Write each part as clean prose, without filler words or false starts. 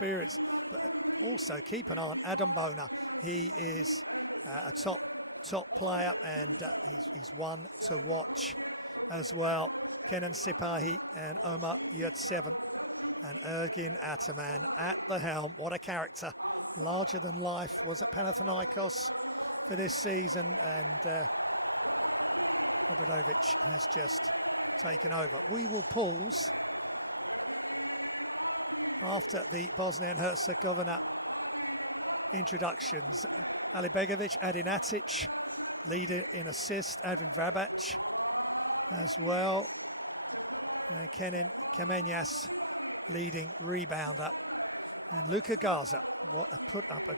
experience. But also keep an eye on Adam Bona. He is a top player, and he's one to watch as well. Kenan Sipahi and Omar Yurtseven and Ergin Ataman at the helm. What a character. Larger than life, was at Panathinaikos for this season, and Obradovic has just taken over. We will pause after the Bosnia and Herzegovina introductions. Alibegovic, Adinatic, leader in assist, Adrian Vrabac as well. Kenan Kamenyas, leading rebounder. And Luka Garza put up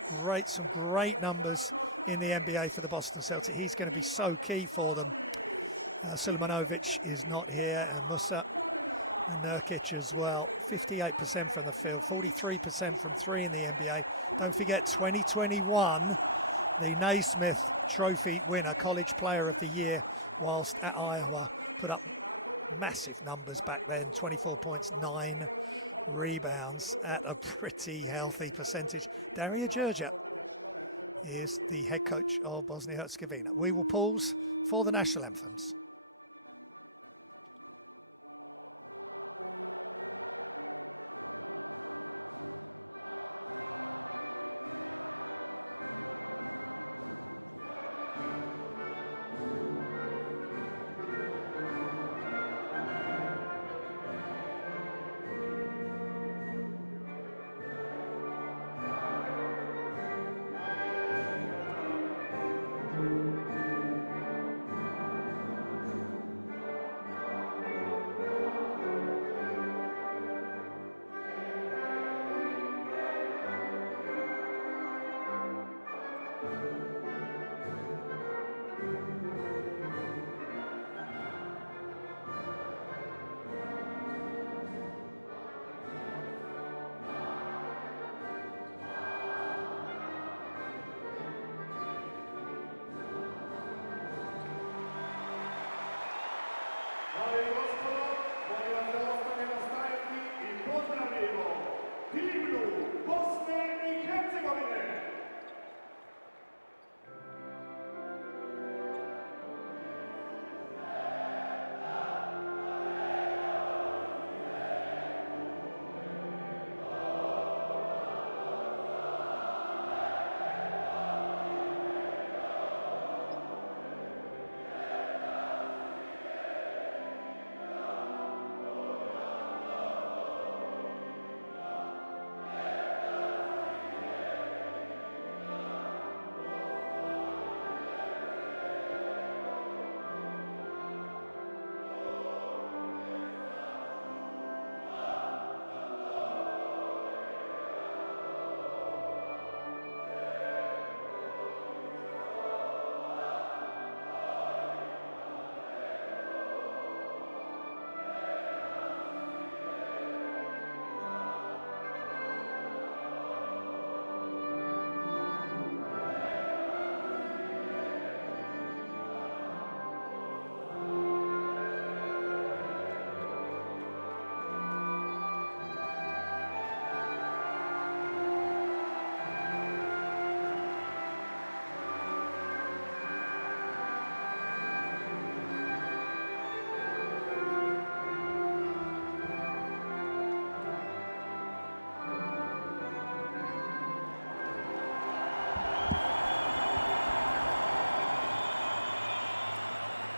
some great numbers in the NBA for the Boston Celtics. He's going to be so key for them. Sulemanovic is not here, and Musa and Nurkic as well. 58% from the field, 43% from three in the NBA. Don't forget 2021, the Naismith Trophy winner, College Player of the Year, whilst at Iowa, put up massive numbers back then, 24 points, 9 rebounds at a pretty healthy percentage. Dario Đurđa is the head coach of Bosnia-Herzegovina. We will pause for the national anthems.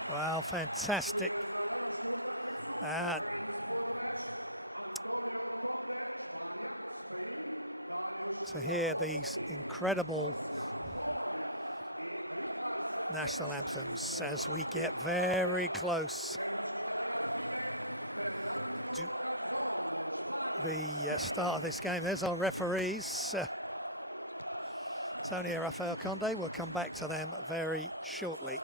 Wow, fantastic. To hear these incredible national anthems as we get very close to the start of this game. There's our referees, Tony and Rafael Conde. We'll come back to them very shortly.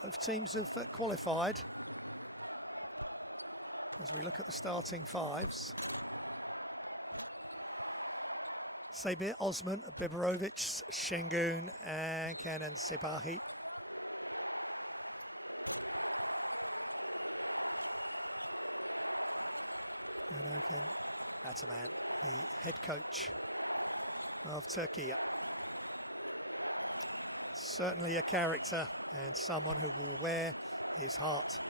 Both teams have qualified as we look at the starting fives. Sabir Osman, Biberovic, Şengün and Kenan Sipahi. American Ataman, the head coach of Turkey. Certainly a character and someone who will wear his heart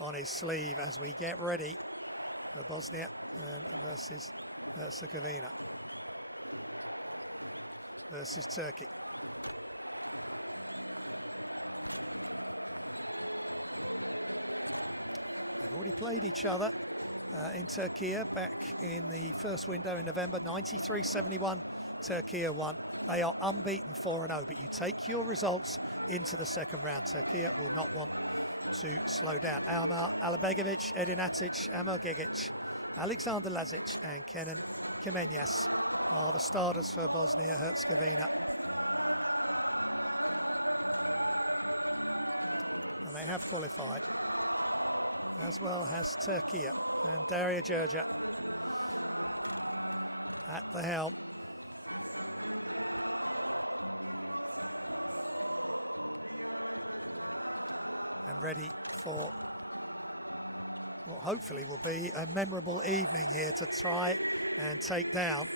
on his sleeve as we get ready for Bosnia and versus Herzegovina versus Turkey. They've already played each other in Turkey back in the first window in November. 93-71, Turkey won. They are unbeaten 4-0, but you take your results into the second round. Turkey will not want to slow down. Almar Alibegovic, Edin Atic, Amir Gigic, Alexander Lazic and Kenan Kemenyas are the starters for Bosnia-Herzegovina. And they have qualified, as well as Turkey and Daria Gerger at the helm. And ready for what hopefully will be a memorable evening here to try and take down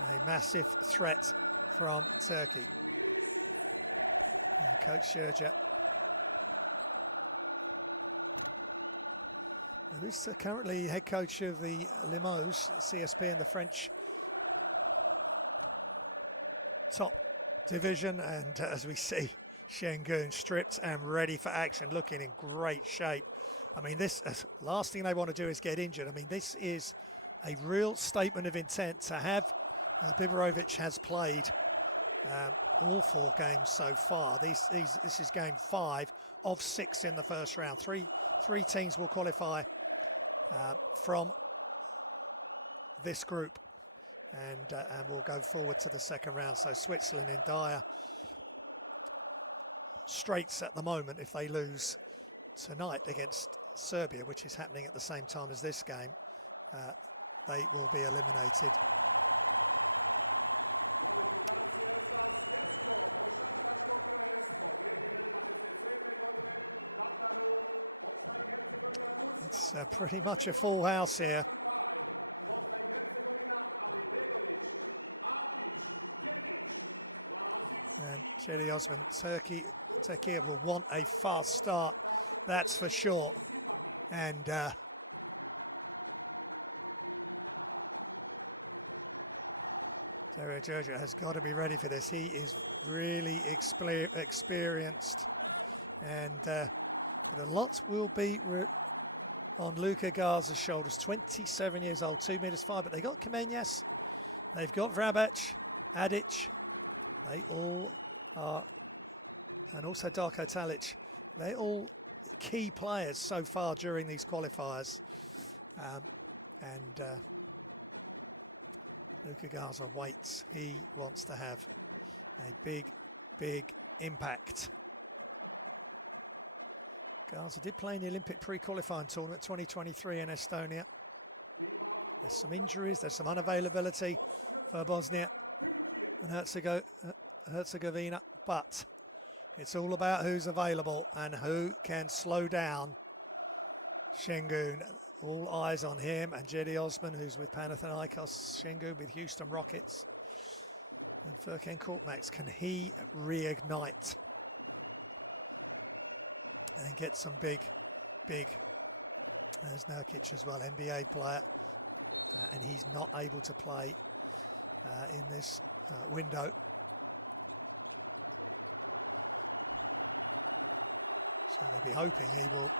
a massive threat from Turkey. Coach Gerger, who is currently head coach of the Limoges CSP in the French top division, and as we see, Şengün stripped and ready for action, looking in great shape. I mean, this last thing they want to do is get injured. I mean, this is a real statement of intent to have. Biberovic has played all 4 games so far. This is game 5 of 6 in the first round. Three teams will qualify from this group, and will go forward to the second round. So Switzerland in dire straits at the moment. If they lose tonight against Serbia, which is happening at the same time as this game, they will be eliminated. It's pretty much a full house here. And Cedi Osman, Turkey will want a fast start, that's for sure. And Daria Gerger has got to be ready for this. He is really experienced, and but a lot will be on Luka Garza's shoulders. 27 years old, 2 meters 5, but they got Kemenyas, they've got Vrabac, Adic, they all are, and also Darko Talic. They're all key players so far during these qualifiers. Luka Garza waits. He wants to have a big impact. Garza did play in the Olympic pre-qualifying tournament 2023 in Estonia. There's some injuries, there's some unavailability for Bosnia and Herzegovina, but it's all about who's available and who can slow down Şengün. All eyes on him, and Cedi Osman, who's with Panathinaikos, Şengün with Houston Rockets, and Furkan Korkmaz. Can he reignite and get some big, there's Nurkic as well, NBA player, and he's not able to play in this window. So they'll be hoping he will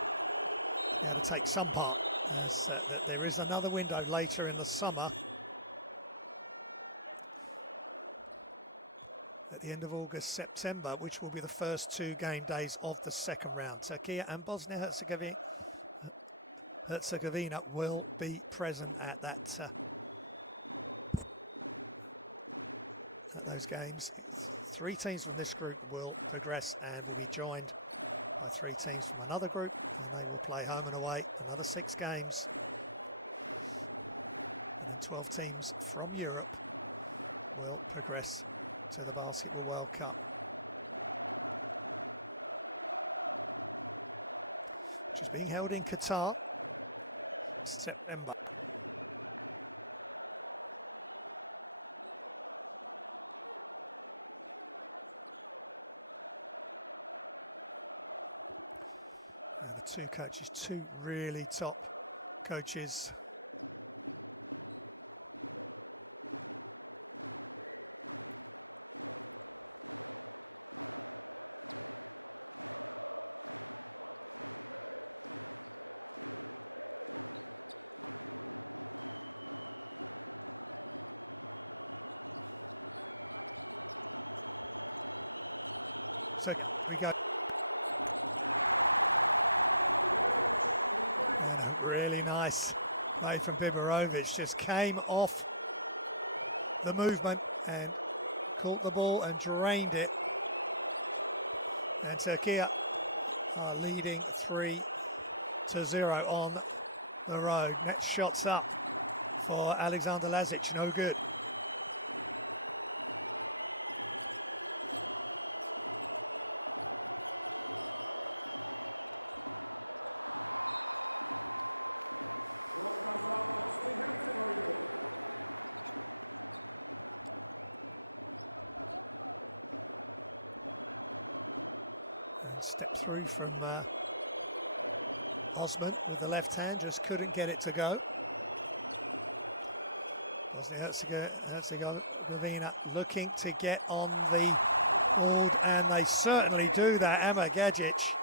be able to take some part, as that there is another window later in the summer at the end of August, September, which will be the first 2 game days of the second round. Turkey and Bosnia-Herzegovina will be present at that at those games. 3 teams from this group will progress and will be joined by 3 teams from another group, and they will play home and away another 6 games. And then 12 teams from Europe will progress to the Basketball World Cup, which is being held in Qatar. September. And the two coaches, two really top coaches. So yeah, we go. And a really nice play from Biberovic. Just came off the movement and caught the ball and drained it. And Türkiye are leading 3-0 on the road. Next shots up for Alexander Lazic, no good. And step through from Osman with the left hand, just couldn't get it to go. Bosnia-Herzegovina looking to get on the board, and they certainly do that. Ama Gajic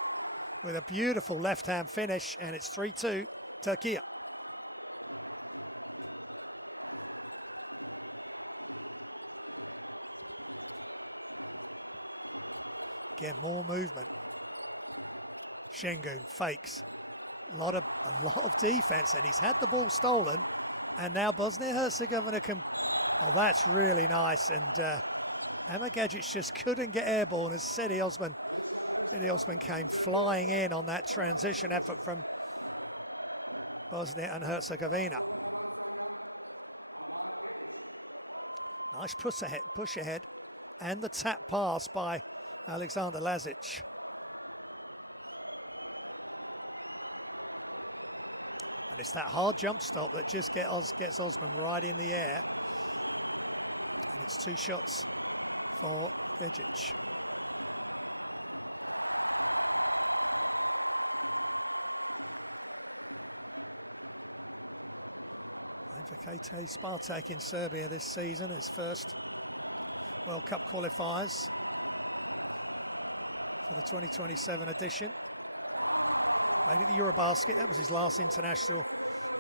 with a beautiful left-hand finish, and it's 3-2 Türkiye. Again, more movement. Şengün fakes. A lot of defense, and he's had the ball stolen, and now Bosnia-Herzegovina can. Oh, that's really nice, and Ama Gajic just couldn't get airborne as Sedi Osman came flying in on that transition effort from Bosnia and Herzegovina. Nice push ahead, and the tap pass by Alexander Lazic. And it's that hard jump stop that just gets Osman right in the air. And it's two shots for Gajic. Playing for KT Spartak in Serbia this season, his first World Cup qualifiers for the 2027 edition. Played at the Eurobasket, that was his last international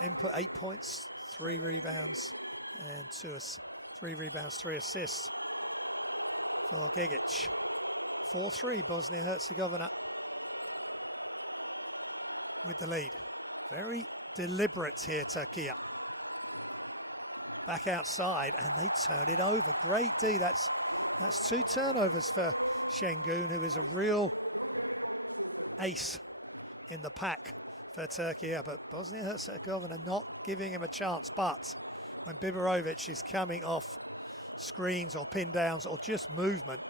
input. 8 points, 3 rebounds, and 3 assists for Gajic. 4-3 Bosnia-Herzegovina with the lead. Very deliberate here, Türkiye. Back outside, and they turn it over. Great D. That's 2 turnovers for Şengün, who is a real ace in the pack for Türkiye. But Bosnia-Herzegovina not giving him a chance. But when Biberovic is coming off screens or pin downs or just movement,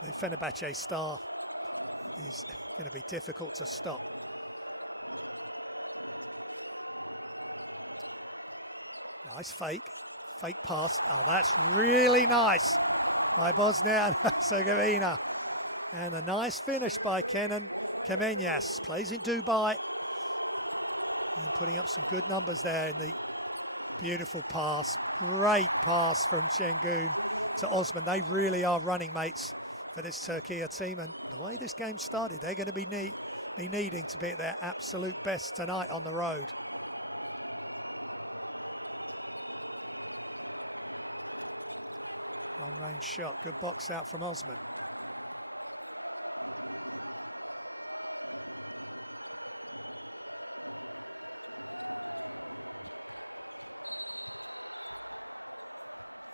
the Fenerbahce star is going to be difficult to stop. Nice fake pass. Oh, that's really nice by Bosnia and Herzegovina. And a nice finish by Kenan Kemenyas. Plays in Dubai and putting up some good numbers there in the beautiful pass. Great pass from Şengün to Osman. They really are running mates for this Türkiye team. And the way this game started, they're going to be needing to be at their absolute best tonight on the road. Long range shot, good box out from Osman.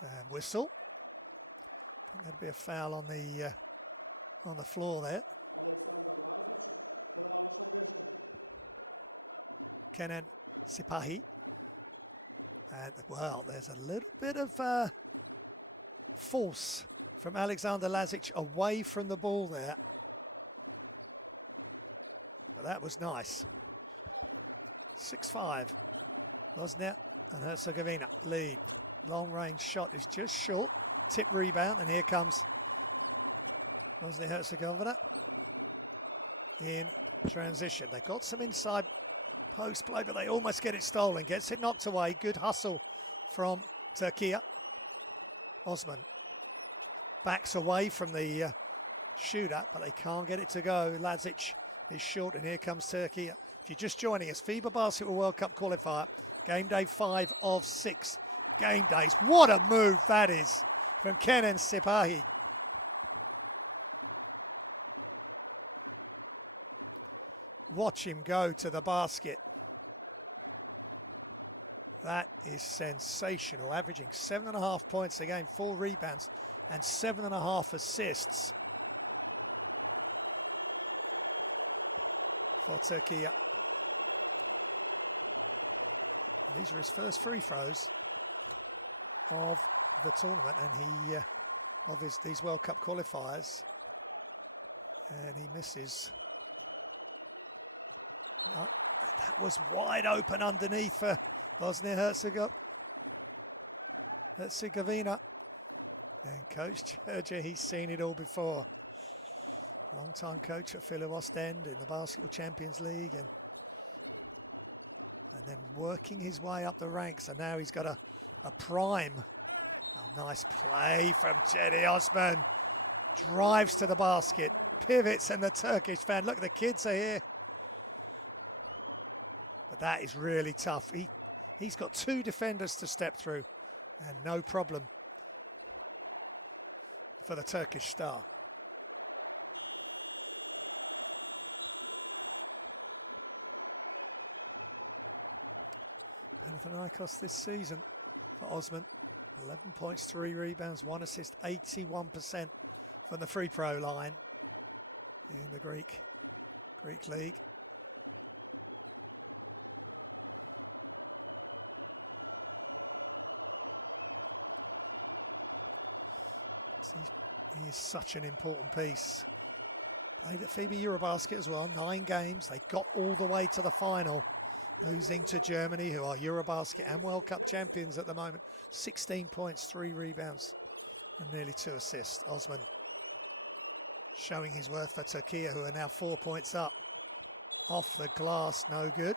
And whistle. I think that'd be a foul on the floor there. Kenan Sipahi. And well, there's a little bit of force from Alexander Lazic away from the ball there. But that was nice. 6-5. Bosnia and Herzegovina lead. Long range shot is just short. Tip rebound, and here comes Bosnia Herzegovina in transition. They got some inside post play, but they almost get it stolen. Gets it knocked away. Good hustle from Türkiye. Osman backs away from the shooter, but they can't get it to go. Lazic is short, and here comes Türkiye. If you're just joining us, FIBA Basketball World Cup qualifier, game day 5 of 6 game days. What a move that is from Kenan Sipahi. Watch him go to the basket. That is sensational, averaging 7.5 points a game, 4 rebounds and 7.5 assists for Türkiye. And these are his first free throws of the tournament, and he of these World Cup qualifiers, and he misses. No, that was wide open underneath for Bosnia Herzegovina. And Coach Gerger, he's seen it all before. Long-time coach at FIBA Ostend in the Basketball Champions League, and then working his way up the ranks, and now he's got a prime. Oh, nice play from Cedi Osman. Drives to the basket, pivots, and the Turkish fan. Look, the kids are here. But that is really tough. He's got 2 defenders to step through, and no problem for the Turkish star. Panathinaikos this season for Osman. 11 points, 3 rebounds, 1 assist, 81% from the free throw line in the Greek league. He is such an important piece. Played at FIBA Eurobasket as well, 9 games. They got all the way to the final, losing to Germany, who are Eurobasket and World Cup champions at the moment. 16 points, 3 rebounds, and nearly 2 assists. Osman showing his worth for Türkiye, who are now 4 points up. Off the glass, no good.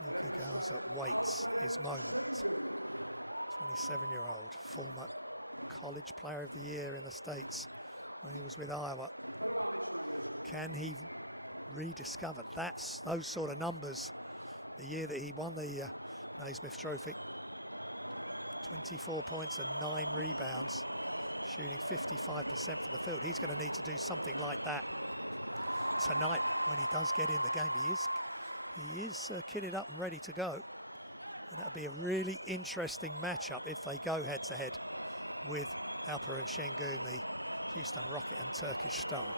Luka Garza waits his moment. 27-year-old, former college player of the year in the States when he was with Iowa. Can he rediscover those sort of numbers the year that he won the Naismith Trophy? 24 points and 9 rebounds, shooting 55% from the field. He's going to need to do something like that tonight when he does get in the game. He is kitted up and ready to go. And that would be a really interesting matchup if they go head-to-head with Alperen Şengün, the Houston Rocket and Turkish star.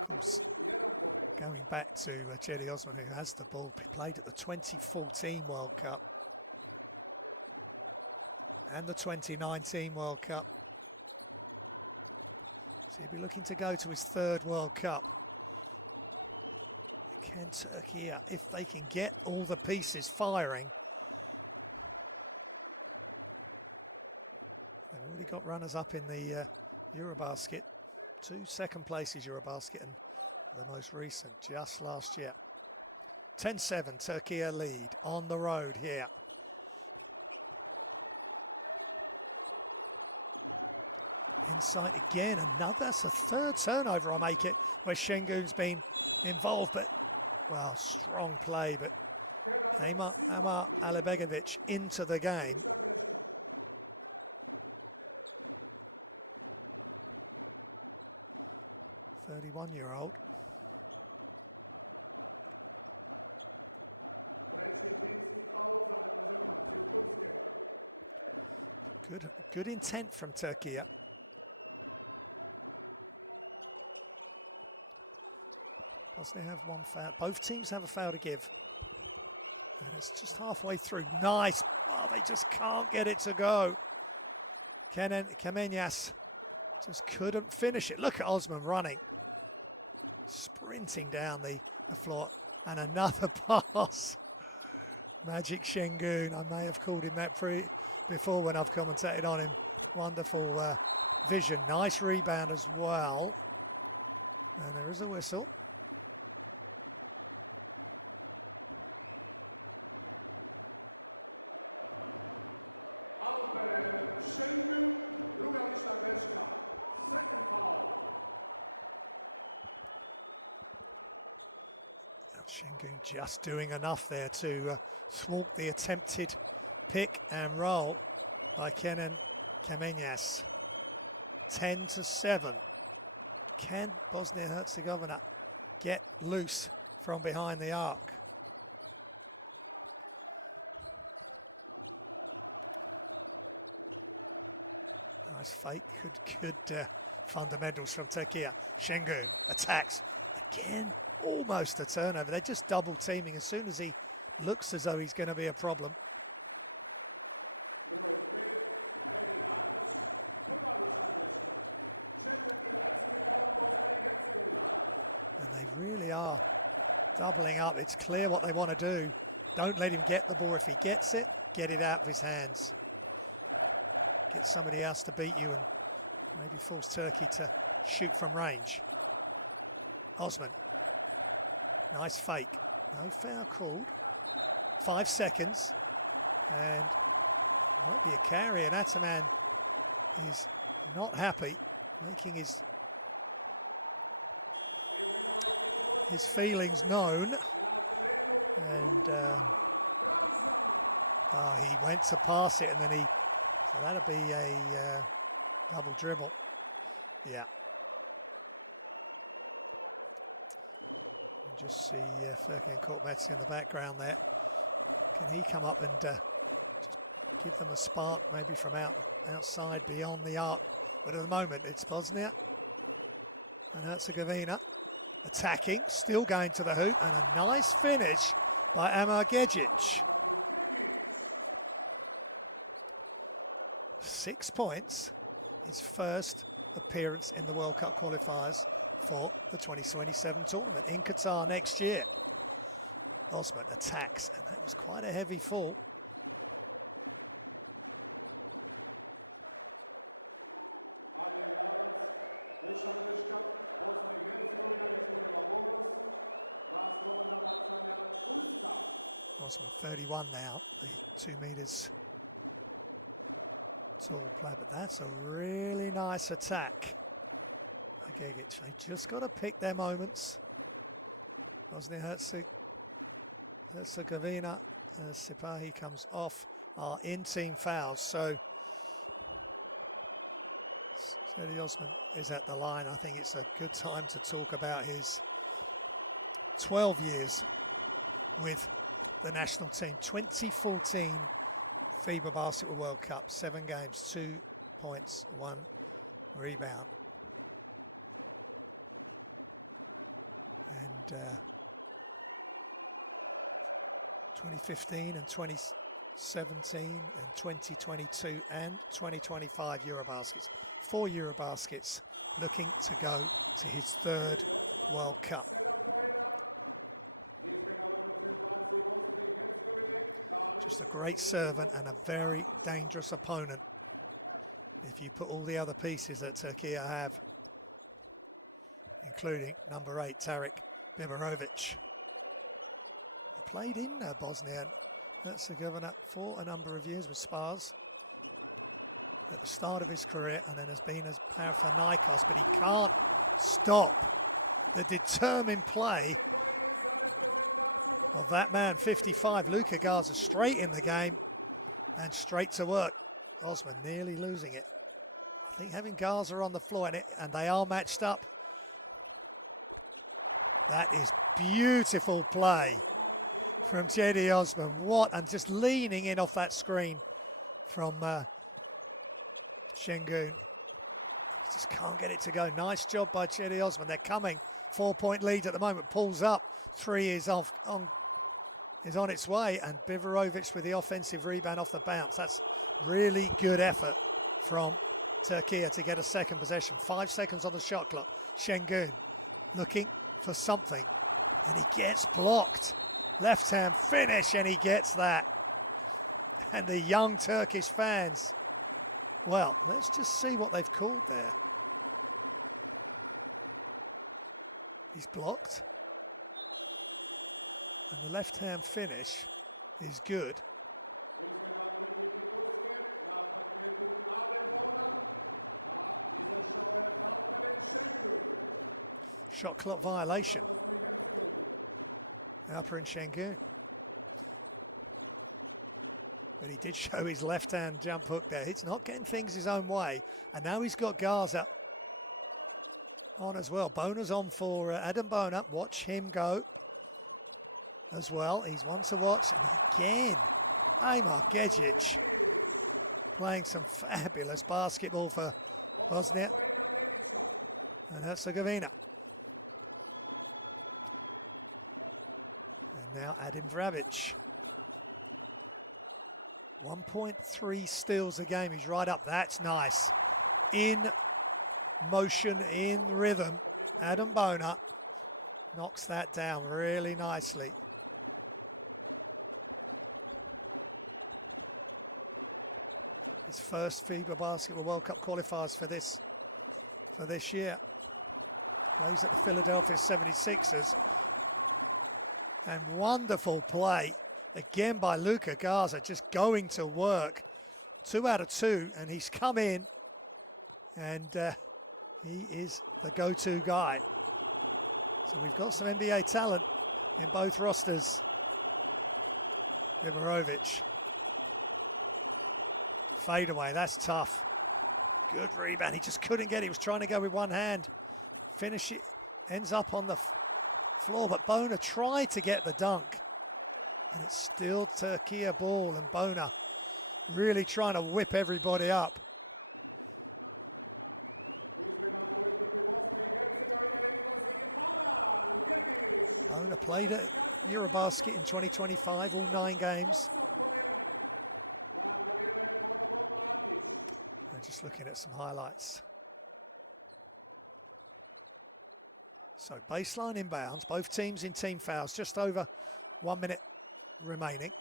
Of course, going back to Cedi Osman, who has the ball, played at the 2014 World Cup and the 2019 World Cup. So he'll be looking to go to his 3rd World Cup. Can Türkiye, if they can get all the pieces firing. They've already got runners up in the Eurobasket. 2 second places Eurobasket, and the most recent just last year. 10-7, Türkiye lead on the road here. Inside again, that's a 3rd turnover, I make it, where Şengün's been involved, but well, strong play, but Amar Alibegovic into the game. "31-year-old. But good intent from Türkiye. Bosnia have 1 foul. Both teams have a foul to give. And it's just halfway through. Nice. Oh, they just can't get it to go. Kemenyas just couldn't finish it. Look at Osman running, sprinting down the floor, and another pass. Magic Şengün, I may have called him that before when I've commentated on him. Wonderful vision, nice rebound as well. And there is a whistle. Şengün just doing enough there to thwart the attempted pick and roll by Kenan Kamenyas. 10-7. Can Bosnia and Herzegovina get loose from behind the arc? Nice fake, good fundamentals from Türkiye. Şengün attacks again. Almost a turnover. They're just double teaming as soon as he looks as though he's going to be a problem. And they really are doubling up. It's clear what they want to do. Don't let him get the ball. If he gets it, get it out of his hands. Get somebody else to beat you and maybe force Turkey to shoot from range. Osman. Nice fake. No foul called. 5 seconds. And might be a carry. And Ataman is not happy, making his feelings known. And he went to pass it, and then so that'll be a double dribble. Yeah. Just see Furkan Korkmaz in the background there. Can he come up and just give them a spark, maybe from outside beyond the arc? But at the moment, it's Bosnia and Herzegovina attacking, still going to the hoop, and a nice finish by Amar Gejic. 6 points, his first appearance in the World Cup qualifiers for the 2027 tournament in Qatar next year. Osman attacks, and that was quite a heavy fall. Osman 31 now, the 2 meters tall player, but that's a really nice attack. Gegic, they just got to pick their moments. Bosnia Herzegovina, Sipahi comes off, are in team fouls. So Cedi Osman is at the line. I think it's a good time to talk about his 12 years with the national team. 2014 FIBA Basketball World Cup, 7 games, 2 points, 1 rebound. And 2015 and 2017 and 2022 and 2025 Eurobaskets. 4 Eurobaskets, looking to go to his 3rd World Cup. Just a great servant and a very dangerous opponent if you put all the other pieces that Türkiye have, including number 8, Tarik Biberovic, who played in Bosnia and Herzegovina for a number of years with Spars at the start of his career, and then has been as player for Nikos, but he can't stop the determined play of that man, 55, Luka Garza, straight in the game and straight to work. Osman nearly losing it. I think having Garza on the floor, and they are matched up. That is beautiful play from Cedi Osman. And just leaning in off that screen from Şengün. Just can't get it to go. Nice job by Cedi Osman. They're coming. 4-point lead at the moment. Pulls up. 3 is on its way. And Biberovic with the offensive rebound off the bounce. That's really good effort from Türkiye to get a second possession. 5 seconds on the shot clock. Şengün looking for something, and he gets blocked. Left hand finish, and he gets that. And the young Turkish fans, well, let's just see what they've called there. He's blocked. And the left hand finish is good. Shot clock violation. Alperen Şengün. But he did show his left-hand jump hook there. He's not getting things his own way. And now he's got Gaza on as well. Bona's on for Adam Bona. Watch him go as well. He's one to watch. And again, Amar Gejic playing some fabulous basketball for Bosnia and Herzegovina. And now Adim Vrabic. 1.3 steals a game. He's right up. That's nice. In motion, in rhythm. Adam Bona knocks that down really nicely. His first FIBA Basketball World Cup qualifiers for this year. Plays at the Philadelphia 76ers. And wonderful play again by Luka Garza, just going to work. 2 out of 2, and he's come in, and he is the go-to guy. So we've got some NBA talent in both rosters. Biberovic. Fade away, that's tough. Good rebound, he just couldn't get it. He was trying to go with one hand. Finish it, ends up on the floor, but Bona tried to get the dunk. And it's still Türkiye ball, and Bona really trying to whip everybody up. Bona played at Eurobasket in 2025, all 9 games. And just looking at some highlights. So baseline inbounds, both teams in team fouls, just over 1 minute remaining.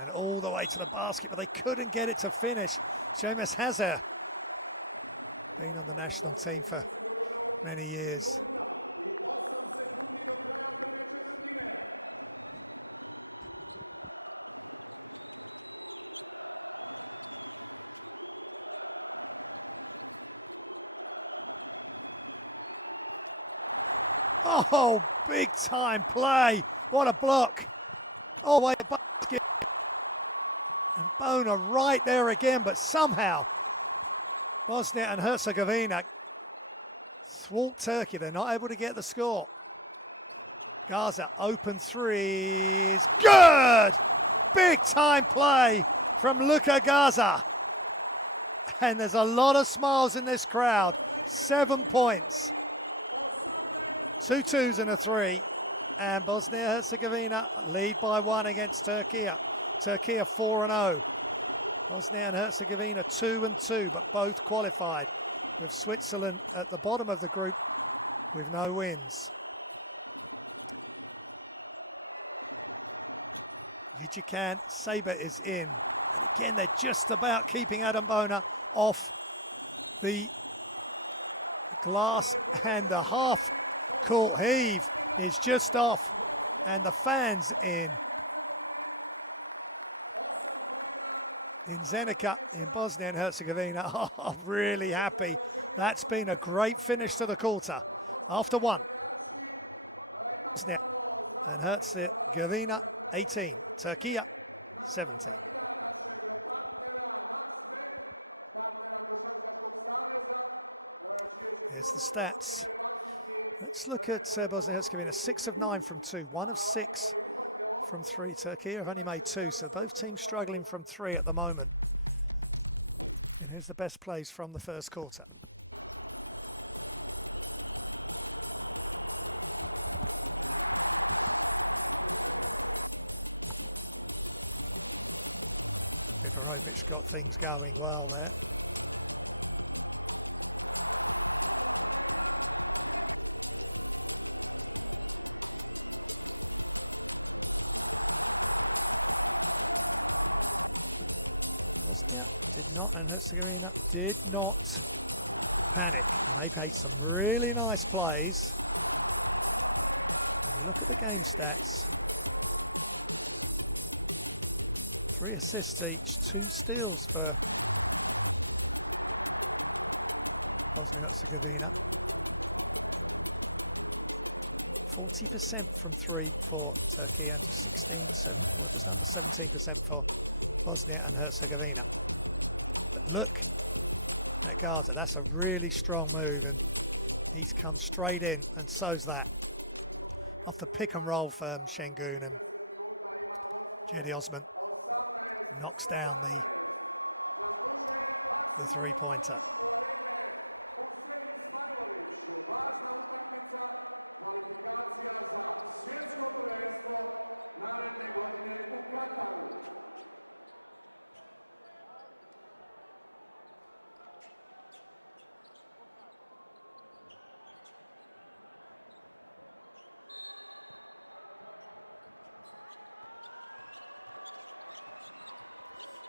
And all the way to the basket, but they couldn't get it to finish. Seamus Hazard, been on the national team for many years. Oh, big time play. What a block. Oh, way to basket. And Bona right there again, but somehow Bosnia and Herzegovina thwart Turkey. They're not able to get the score. Gaza, open threes. Good! Big time play from Luka Gaza. And there's a lot of smiles in this crowd. 7 points. 2 twos and a 3, and Bosnia-Herzegovina lead by 1 against Türkiye. Türkiye 4-0. Bosnia and Herzegovina 2-2, but both qualified, with Switzerland at the bottom of the group with no wins. Yujikan Saber is in, and again they're just about keeping Adam Bona off the glass, and the half court heave is just off, and the fans in Zenica in Bosnia and Herzegovina are really happy. That's been a great finish to the quarter. After 1, Bosnia and Herzegovina 18, Türkiye 17. Here's the stats. Let's look at Bosnia and Herzegovina. 6 of 9 from 2, 1 of 6 from 3. Türkiye have only made 2, so both teams struggling from 3 at the moment. And here's the best plays from the first quarter. Biberovic got things going well there. Bosnia did not, and Herzegovina did not panic, and they played some really nice plays. When you look at the game stats, 3 assists each, 2 steals for Bosnia-Herzegovina. 40% from 3 for Turkey and just 17% for Bosnia and Herzegovina. But look at Gaza, that's a really strong move, and he's come straight in, and so's that. Off the pick and roll for Şengün, and Cedi Osman knocks down the three-pointer.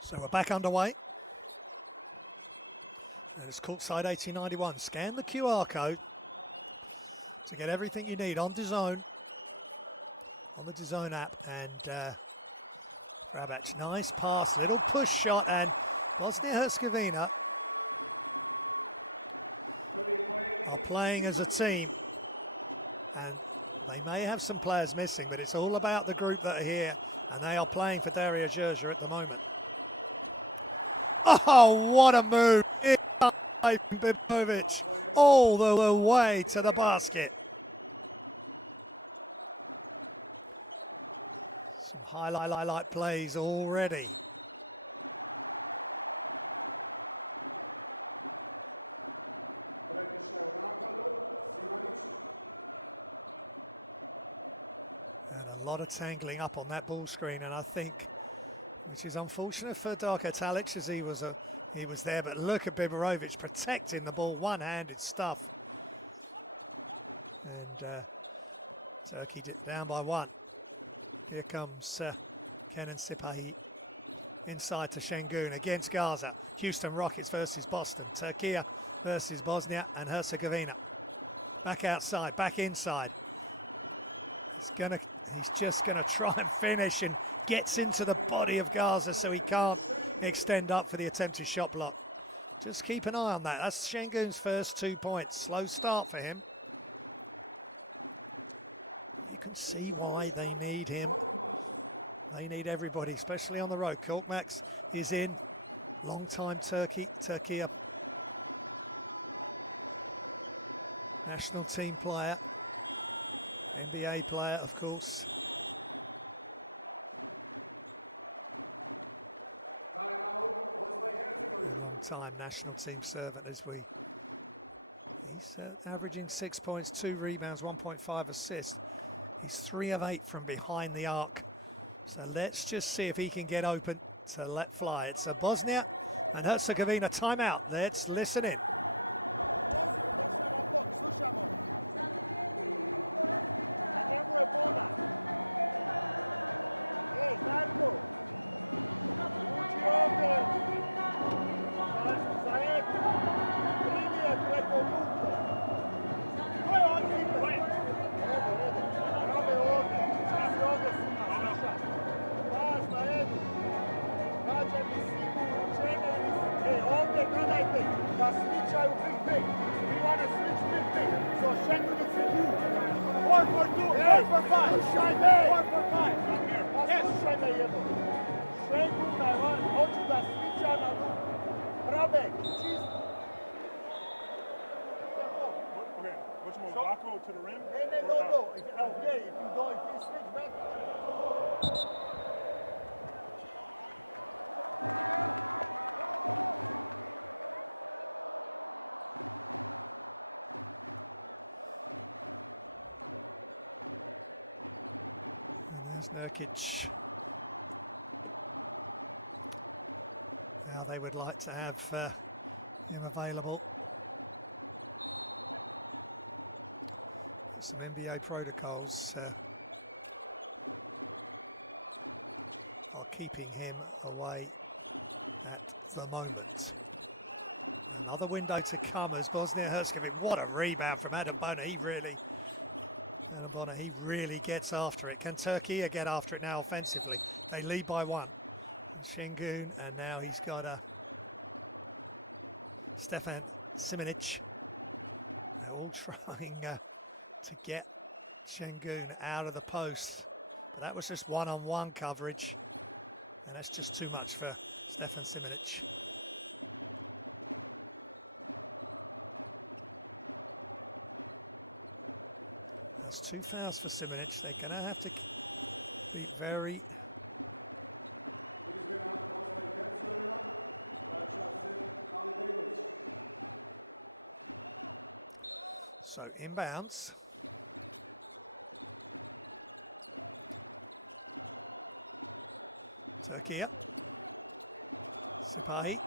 So we're back underway. And it's courtside 1891. Scan the QR code to get everything you need on DAZN, on the DAZN app. And Vrabac, nice pass, little push shot, and Bosnia-Herzegovina are playing as a team. And they may have some players missing, but it's all about the group that are here, and they are playing for Dario Scherzer at the moment. Oh, what a move! Biberovic all the way to the basket. Some highlight plays already. And a lot of tangling up on that ball screen, and I think, which is unfortunate for Darko Talic, as he was there, but look at Biberovic protecting the ball, one-handed stuff. And Turkey down by 1. Here comes Kenan Sipahi inside to Şengün against Gaza. Houston Rockets versus Boston. Turkey versus Bosnia and Herzegovina. Back outside, back inside. He's just gonna try and finish, and gets into the body of Gaza so he can't extend up for the attempted shot block. Just keep an eye on that. That's Şengün's first 2 points. Slow start for him. But you can see why they need him. They need everybody, especially on the road. Korkmaz is in. Long-time Turkey national team player. NBA player, of course. And long-time national team servant he's averaging 6 points, 2 rebounds, 1.5 assists. He's 3 of 8 from behind the arc. So let's just see if he can get open to let fly. It's a Bosnia and Herzegovina timeout. Let's listen in. And there's Nurkic. how they would like to have him available. Some NBA protocols are keeping him away at the moment. Another window to come as Bosnia-Herzegovina. What a rebound from Adam Bona. He really gets after it. Can Türkiye get after it now offensively? They lead by 1. And Şengün, and now he's got Stefan Siminic. They're all trying to get Şengün out of the post. But that was just one-on-one coverage. And that's just too much for Stefan Siminic. That's 2 fouls for Siminic. They're going to have to be very... So inbounds. Türkiye. Sipahi.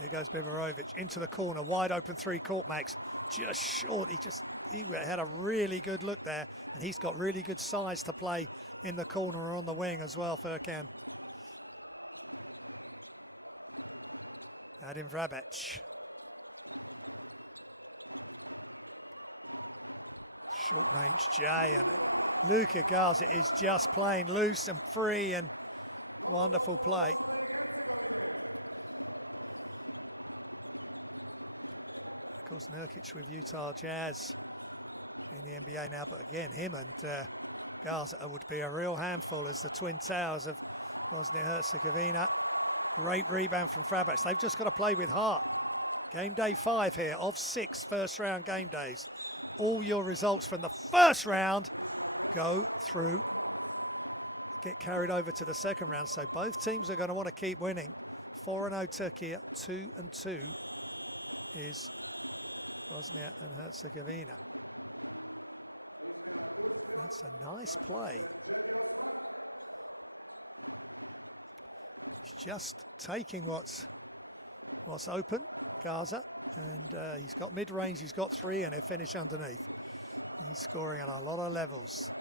Here goes Biberovic into the corner. Wide open 3-court max. Just short. He had a really good look there. And he's got really good size to play in the corner or on the wing as well, Furkan. Adin Vrabec. Short range J, and Luka Garza is just playing loose and free and wonderful play. Of course, Nurkic with Utah Jazz in the NBA now, but again, him and Garza would be a real handful as the Twin Towers of Bosnia-Herzegovina. Great rebound from Vrabec. They've just got to play with heart. Game day 5 here of 6 first round game days. All your results from the first round go through, get carried over to the second round. So both teams are going to want to keep winning. 4-0 Türkiye, 2-2 is Bosnia and Herzegovina. That's a nice play. He's just taking what's open, Garza. And he's got mid-range, he's got 3, and he'll finish underneath. He's scoring on a lot of levels.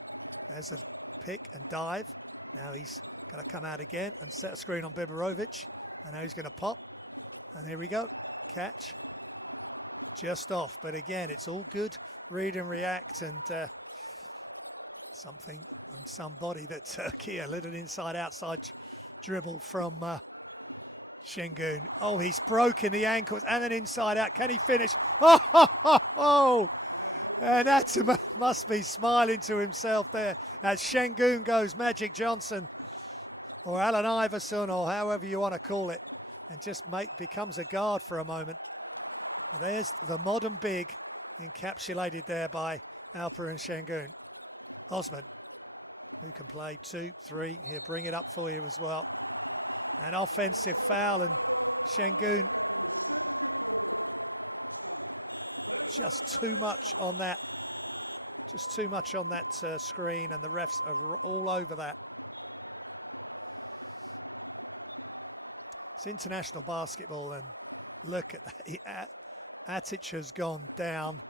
There's a pick and dive. Now he's going to come out again and set a screen on Biberovic. And now he's going to pop. And here we go. Catch. Just off. But again, it's all good. Read and react. And something and somebody that Türkiye, a little inside-outside dribble from... Şengün. Oh, he's broken the ankles and an inside out. Can he finish? Oh. And that must be smiling to himself there as Şengün goes Magic Johnson or Allen Iverson or however you want to call it, and just becomes a guard for a moment. And there's the modern big encapsulated there by Alperen Şengün. Osman, who can play 2, 3. He'll bring it up for you as well. An offensive foul, and Şengün just too much on that. Just too much on that screen, and the refs are all over that. It's international basketball, and look at that. Atic has gone down,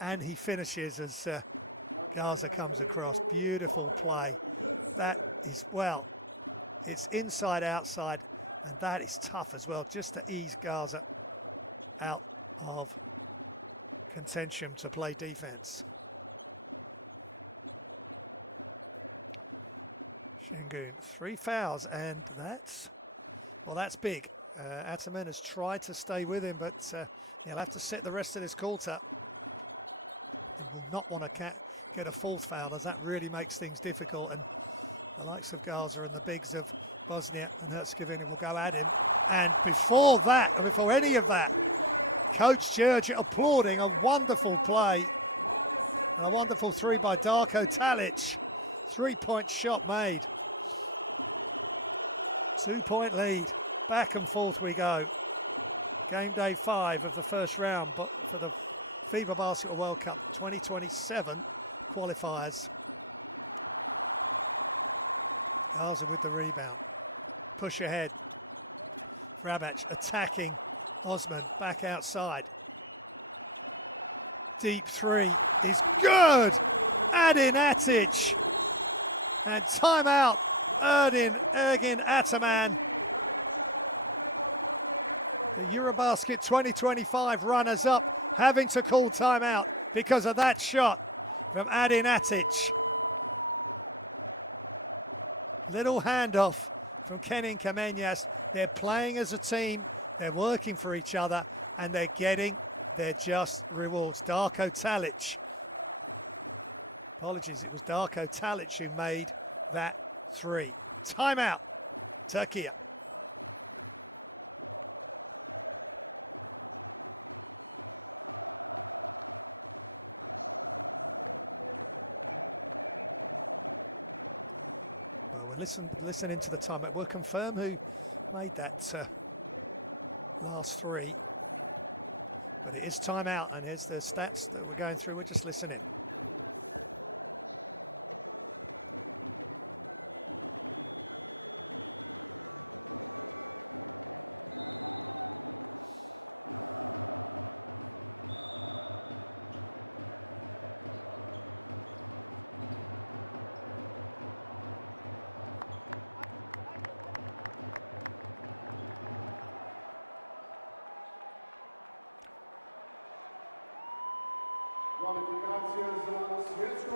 and he finishes as Garza comes across. Beautiful play. That is, well, it's inside, outside, and that is tough as well, just to ease Garza out of contention to play defense. Şengün, 3 fouls, and that's big. Ataman has tried to stay with him, but he'll have to set the rest of this quarter. He will not want to get a 4th foul, as that really makes things difficult, and the likes of Garza and the bigs of Bosnia and Herzegovina will go at him. And before any of that, Coach Đurđić applauding a wonderful play and a wonderful 3 by Darko Talić. 3-point shot made. 2-point lead. Back and forth we go. Game day 5 of the first round, but for the FIBA Basketball World Cup 2027 qualifiers. Garza with the rebound. Push ahead. Vrabac attacking Osman back outside. Deep three is good. Adin Atic. And timeout. Ergin Ataman. The Eurobasket 2025 runners-up having to call timeout because of that shot from Adin Atic. Little handoff from Kenan Kamenyas. They're playing as a team, they're working for each other, and they're getting their just rewards. Darko Talic. Apologies, it was Darko Talic who made that three. Timeout, Türkiye. Well, we're listening to the timeout. We'll confirm who made that last three. But it is timeout, and here's the stats that we're going through. We're just listening.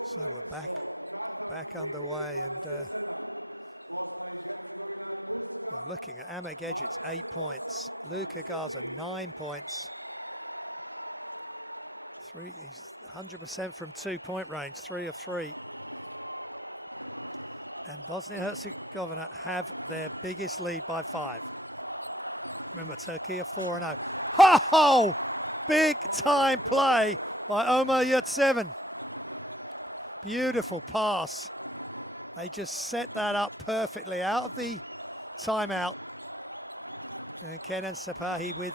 So we're back underway, and well, looking at Ahmet Gecic, 8 points. Luka Garza, 9 points. He's 100% from 2-point range, 3 of 3. And Bosnia-Herzegovina have their biggest lead by 5. Remember, Türkiye 4-0. Ho! Big time play by Ömer Yurtseven. Beautiful pass. They just set that up perfectly out of the timeout. And Kenan Sepahi with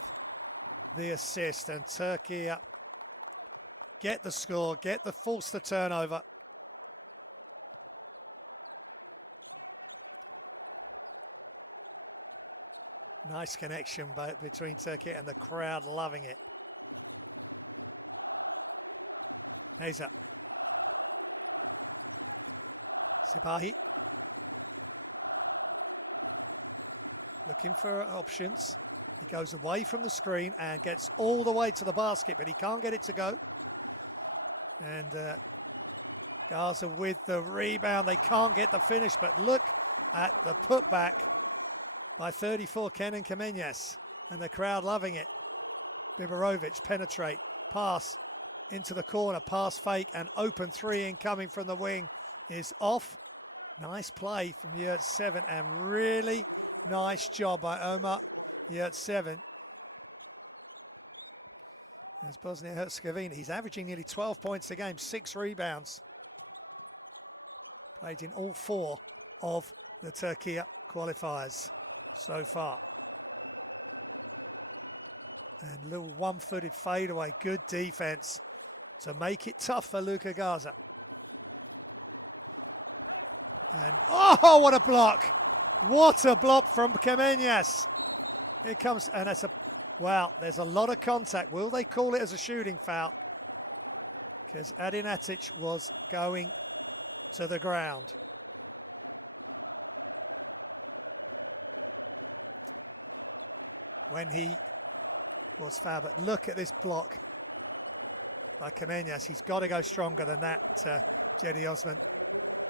the assist. And Türkiye get the score, force the turnover. Nice connection between Türkiye and the crowd loving it. Neza. Sepahi. Looking for options. He goes away from the screen and gets all the way to the basket, but he can't get it to go. And Garza with the rebound. They can't get the finish, but look at the putback by 34, Kenan Kamenyas. And the crowd loving it. Biberovic penetrate, pass into the corner, pass fake, and open three incoming from the wing is off. Nice play from Yurtseven, and really nice job by Ömer Yurtseven. As Bosnia-Herzegovina, he's averaging nearly 12 points a game, 6 rebounds. Played in all 4 of the Türkiye qualifiers so far. And little one-footed fadeaway, good defense to make it tough for Luka Garza. And oh, what a block! What a block from Kamenyas. Here comes, and that's wow, there's a lot of contact. Will they call it as a shooting foul? Because Adin Atic was going to the ground. When he was fouled, but look at this block by Kamenyas. He's got to go stronger than that, Cedi Osman.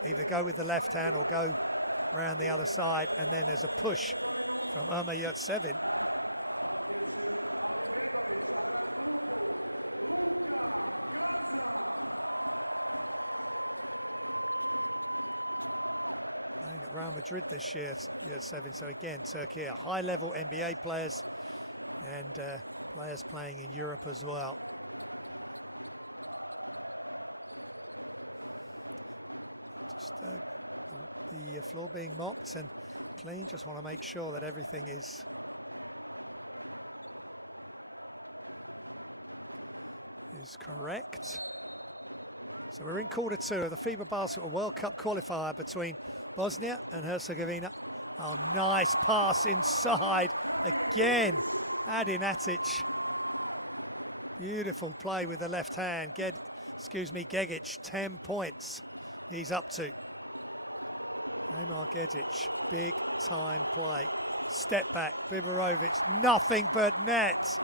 Either go with the left hand or go round the other side, and then there's a push from Ömer Yurtseven. Playing at Real Madrid this year, Yurtseven. So again, Türkiye, high-level NBA players and players playing in Europe as well. Just the floor being mopped and clean. Just want to make sure that everything is correct. So we're in quarter 2 of the FIBA Basketball World Cup qualifier between Bosnia and Herzegovina. Oh, nice pass inside again. Adinatic. Beautiful play with the left hand. Gegic, 10 points he's up to. Amar Gegic, big time play. Step back, Biberovic, nothing but net.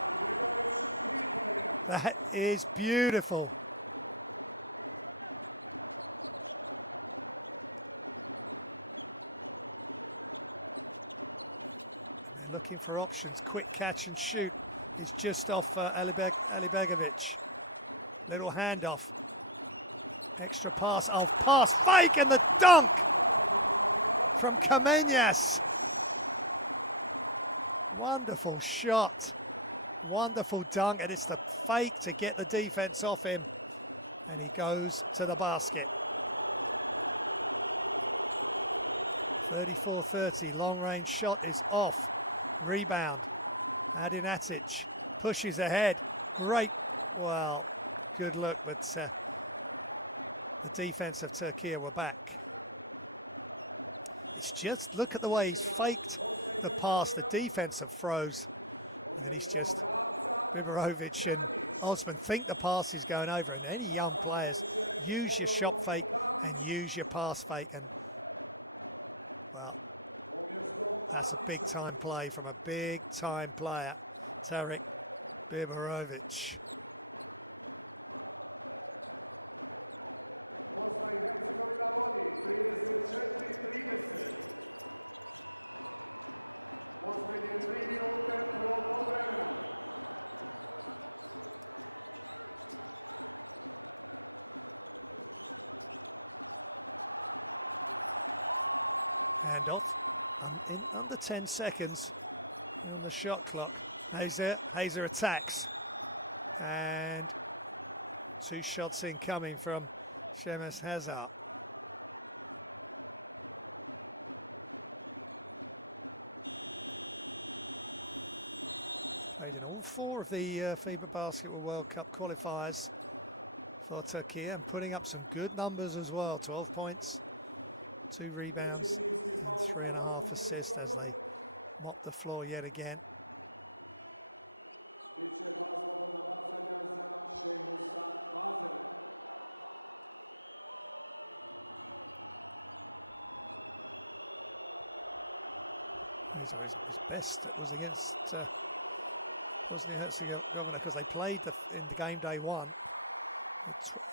That is beautiful. And they're looking for options. Quick catch and shoot is just off Alibegovic. Little handoff. Extra pass. Oh, pass fake and the dunk from Kamenyas. Wonderful shot. Wonderful dunk, and it's the fake to get the defense off him. And he goes to the basket. 34-30, long range shot is off. Rebound. Adinatic pushes ahead. Great, well, good look, but the defense of Türkiye were back. It's just, look at the way he's faked the pass. The defense have froze. And then he's just, Biberovic and Osman think the pass is going over. And any young players, use your shot fake and use your pass fake. And, well, that's a big time play from a big time player, Tarik Biberovic. Handoff in under 10 seconds on the shot clock. Hazer attacks, and 2 shots incoming from Shemes Hazard. Played in all 4 of the FIBA Basketball World Cup qualifiers for Türkiye and putting up some good numbers as well. 12 points, 2 rebounds and 3.5 assists as they mop the floor yet again. His best was against Bosnia Herzegovina because they played in the game day 1.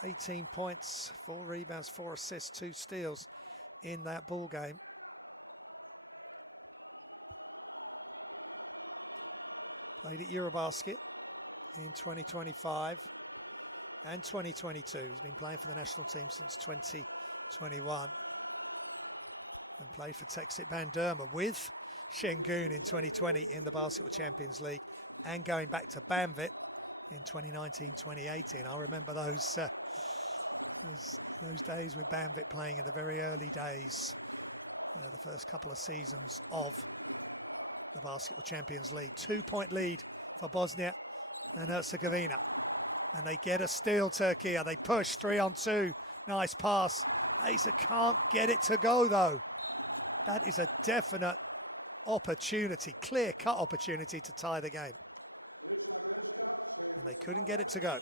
18 points, 4 rebounds, 4 assists, 2 steals in that ball game. Played at Eurobasket in 2025 and 2022. He's been playing for the national team since 2021 and played for Teksit Bandırma with Şengün in 2020 in the Basketball Champions League and going back to Banvit in 2019-2018. I remember those days with Banvit playing in the very early days, the first couple of seasons of the Basketball Champions League. 2-point lead for Bosnia and Herzegovina. And they get a steal, Türkiye. They push 3-on-2. Nice pass. Hazer can't get it to go, though. That is a definite opportunity, clear-cut opportunity to tie the game. And they couldn't get it to go.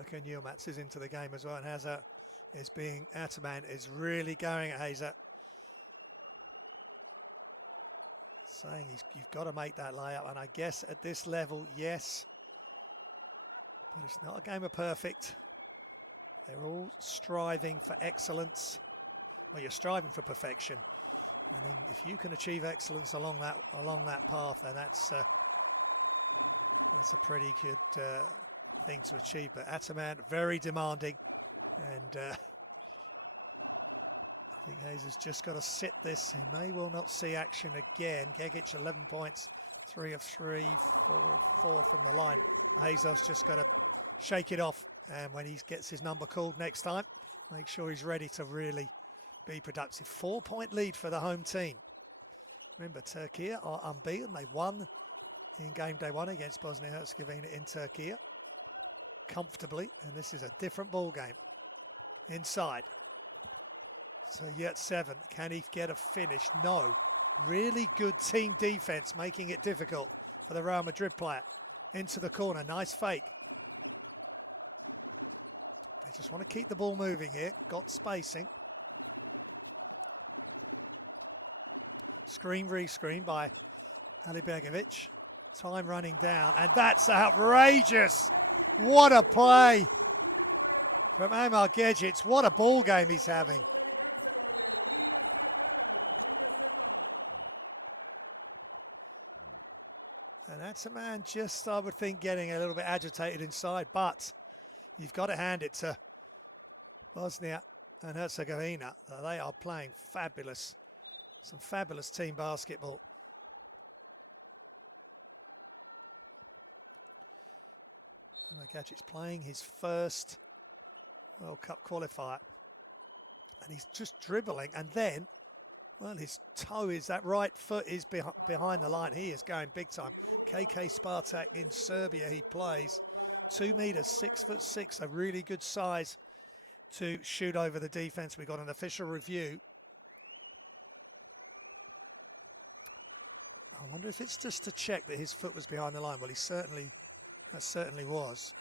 Okay, Newmats is into the game as well, and Hazard is Ataman is really going at Hazer. Saying you've got to make that layup, and I guess at this level, yes. But it's not a game of perfect. They're all striving for excellence. Well, you're striving for perfection. And then if you can achieve excellence along that path, then that's a pretty good thing to achieve. But Ataman, very demanding, and I think Hazer's just got to sit this. He may well not see action again. Gegic 11 points, 3 of 3, 4 of 4 from the line. Hazer's just got to shake it off, and when he gets his number called next time, make sure he's ready to really be productive. 4-point lead for the home team. Remember, Türkiye are unbeaten. They won in game day 1 against Bosnia Herzegovina in Türkiye comfortably, and this is a different ball game. Inside. So yet 7. Can he get a finish? No. Really good team defense, making it difficult for the Real Madrid player. Into the corner. Nice fake. They just want to keep the ball moving here. Got spacing. Screen re-screen by Alibergovic. Time running down, and that's outrageous. What a play from Amar Gegic. What a ball game he's having. And that's a man just, I would think, getting a little bit agitated inside, but you've got to hand it to Bosnia and Herzegovina. They are playing fabulous, some fabulous team basketball. Gagic's playing his first World Cup qualifier. And he's just dribbling, and then, well, his toe is, that right foot is behind the line. He is going big time. KK Spartak in Serbia, he plays. 2 meters, 6'6", a really good size to shoot over the defense. We got an official review. I wonder if it's just to check that his foot was behind the line. Well, that certainly was.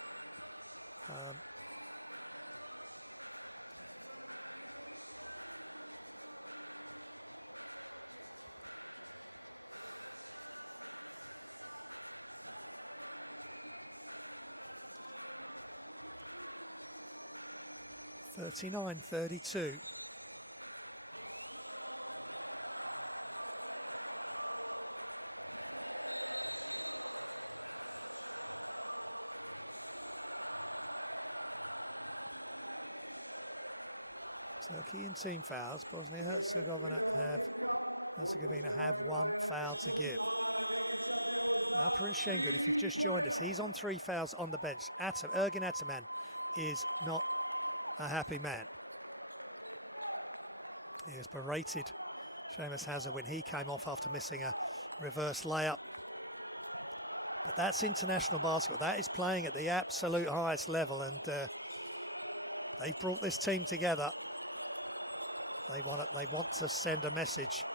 39-32. Turkey in team fouls. Bosnia Herzegovina have 1 foul to give. Alperen Şengün, if you've just joined us, he's on 3 fouls on the bench. Ergin Ataman is not a happy man. He has berated Seamus Hazard when he came off after missing a reverse layup. But that's international basketball. That is playing at the absolute highest level, and they've brought this team together. They want to send a message.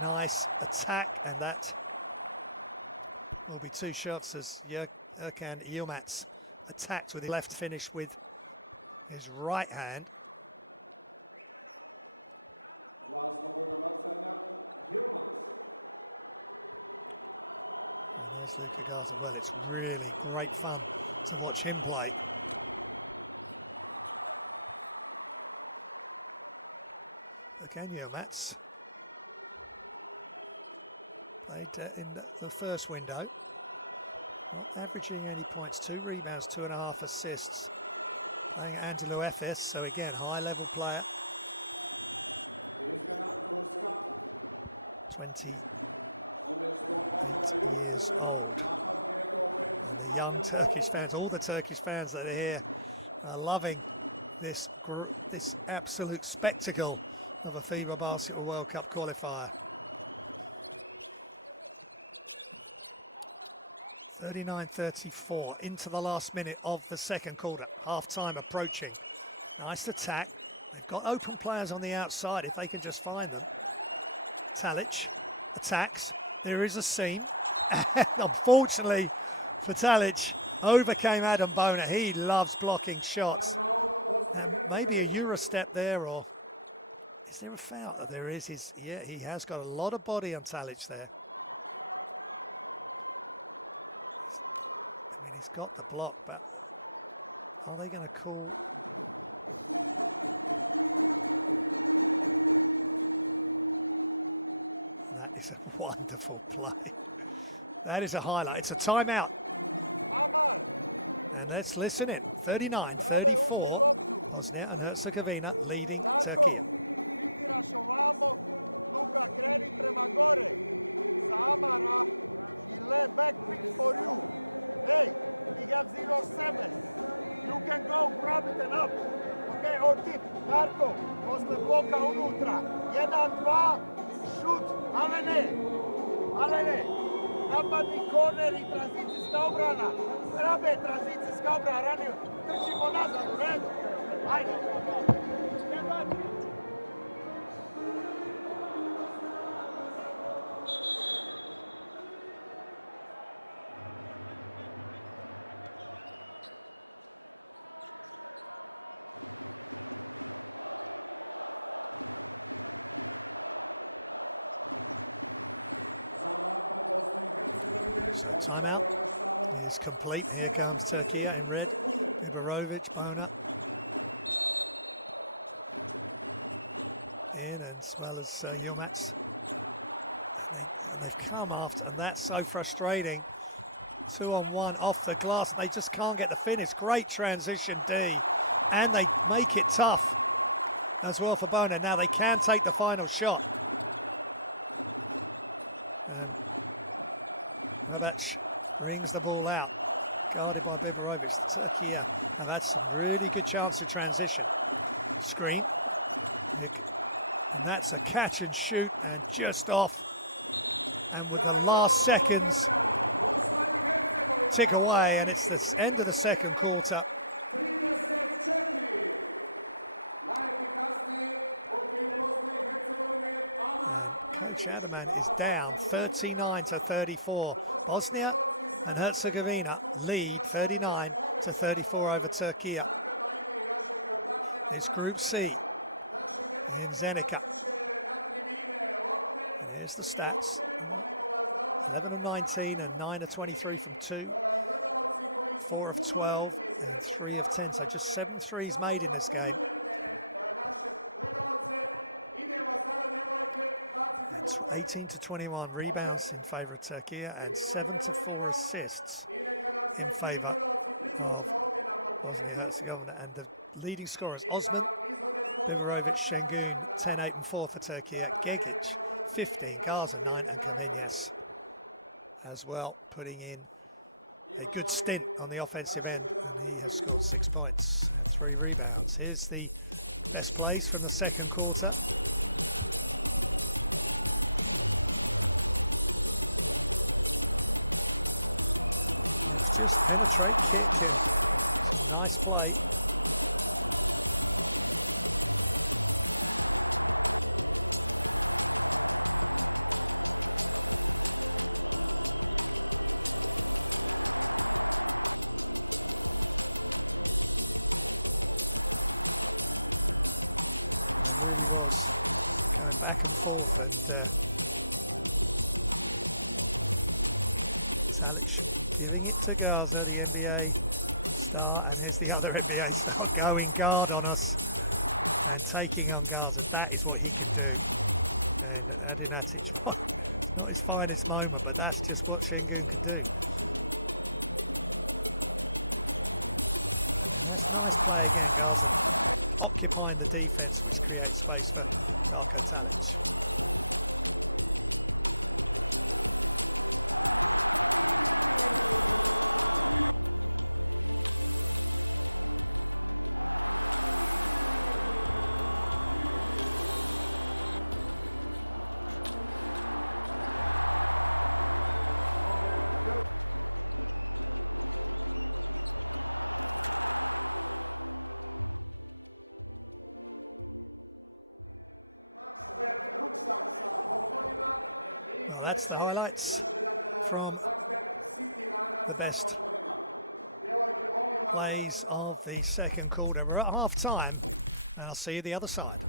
Nice attack, and that will be 2 shots as Erkan Yilmaz attacked with his left, finish with his right hand. And there's Luka Garza. Well, it's really great fun to watch him play. Again, Yilmaz played in the first window. Not averaging any points. 2 rebounds, 2.5 assists. Playing at Anadolu Efes, so again, high-level player. 28 years old. And the young Turkish fans, all the Turkish fans that are here, are loving this absolute spectacle of a FIBA Basketball World Cup qualifier. 39-34 into the last minute of the second quarter. Half-time approaching. Nice attack. They've got open players on the outside if they can just find them. Talic attacks. There is a seam. And unfortunately for Talic, overcame Adam Bona. He loves blocking shots. Maybe a Euro step there, or is there a foul? There is. He has got a lot of body on Talic there. I mean, he's got the block, but are they going to call? That is a wonderful play. That is a highlight. It's a timeout. And let's listen in. 39-34, Bosnia and Herzegovina leading Türkiye. So timeout is complete. Here comes Türkiye in red. Biberovic, Bona in, as well as Yilmaz. And they've come after, and that's so frustrating. 2-on-1 off the glass. They just can't get the finish. Great transition, D. And they make it tough as well for Bona. Now they can take the final shot. Rabac brings the ball out, guarded by Biberovic. Türkiye have had some really good chance to transition. Screen. And that's a catch and shoot, and just off. And with the last seconds tick away, and it's the end of the second quarter. And Coach Adaman is down 39-34. Bosnia and Herzegovina lead 39-34 over Türkiye. It's Group C in Zenica. And here's the stats. 11 of 19 and 9 of 23 from 2. 4 of 12 and 3 of 10. So just 7 threes made in this game. And 18-21 rebounds in favour of Türkiye and 7-4 assists in favour of Bosnia-Herzegovina. And the leading scorers, Osman, Biberovic, Şengün, 10, 8 and 4 for Türkiye. Gegic, 15, Gaza, 9 and Kamenyas as well, putting in a good stint on the offensive end, and he has scored 6 points and 3 rebounds. Here's the best plays from the second quarter. It's just penetrate, kick, and some nice play. It really was going back and forth, and Talic giving it to Gaza, the NBA star, and here's the other NBA star going guard on us and taking on Gaza. That is what he can do. And Adinatic, it's not his finest moment, but that's just what Şengün can do. And then that's nice play again, Gaza occupying the defense, which creates space for Darko Talic. Well, that's the highlights from the best plays of the second quarter. We're at half time, and I'll see you the other side.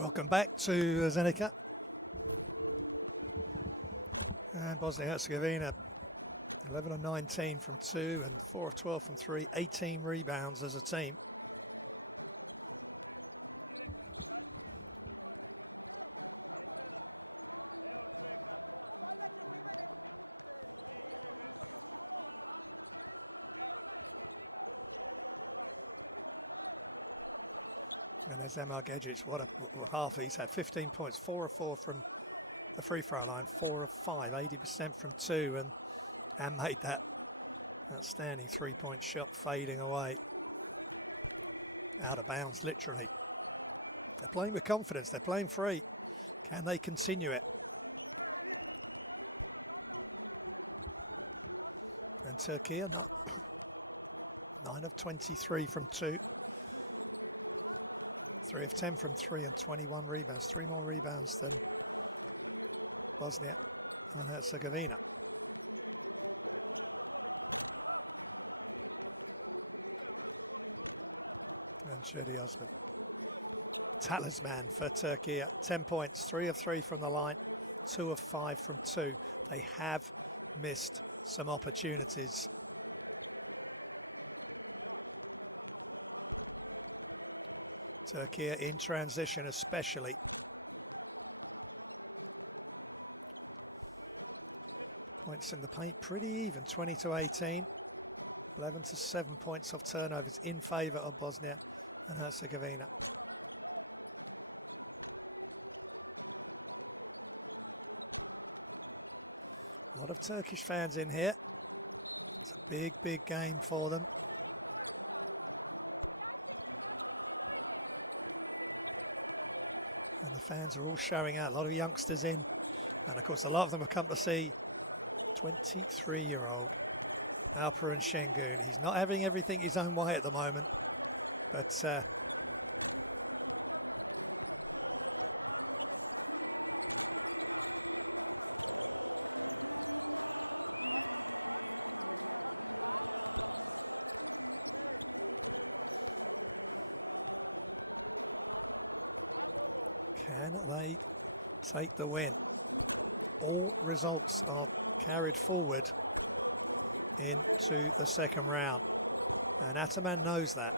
Welcome back to Zenica. And Bosnia-Herzegovina, 11 of 19 from 2 and 4 of 12 from 3, 18 rebounds as a team. And there's Emar Gedzic, what a half he's had. 15 points, 4 of 4 from the free throw line, 4 of 5, 80% from 2, and made that outstanding 3-point shot fading away. Out of bounds, literally. They're playing with confidence, they're playing free. Can they continue it? And Türkiye, 9 of 23 from 2. 3 of 10 from 3 and 21 rebounds. 3 more rebounds than Bosnia and Herzegovina. And Şedi Osman. Talisman for Türkiye. 10 points, 3 of 3 from the line, 2 of 5 from 2. They have missed some opportunities. Türkiye in transition especially. Points in the paint pretty even, 20 to 18. 11 to 7 points off turnovers in favour of Bosnia and Herzegovina. A lot of Turkish fans in here. It's a big, big game for them. And the fans are all showing out, a lot of youngsters in. And of course, a lot of them have come to see 23-year-old Alperen Şengün. He's not having everything his own way at the moment, but can they take the win? All results are carried forward into the second round, and Ataman knows that.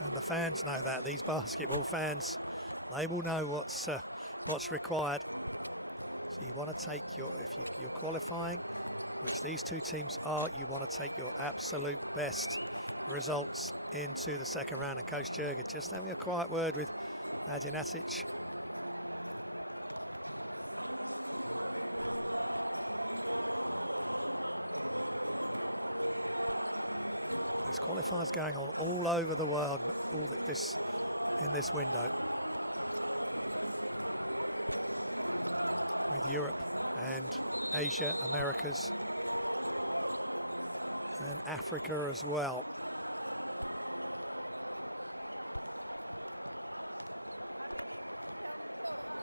And the fans know that. These basketball fans, they will know what's required. So you want to take if you're qualifying, which these two teams are, you want to take your absolute best results into the second round. And Coach Jurgen just having a quiet word with Adinacic. There's qualifiers going on all over the world, all this in this window, with Europe and Asia, Americas, and Africa as well.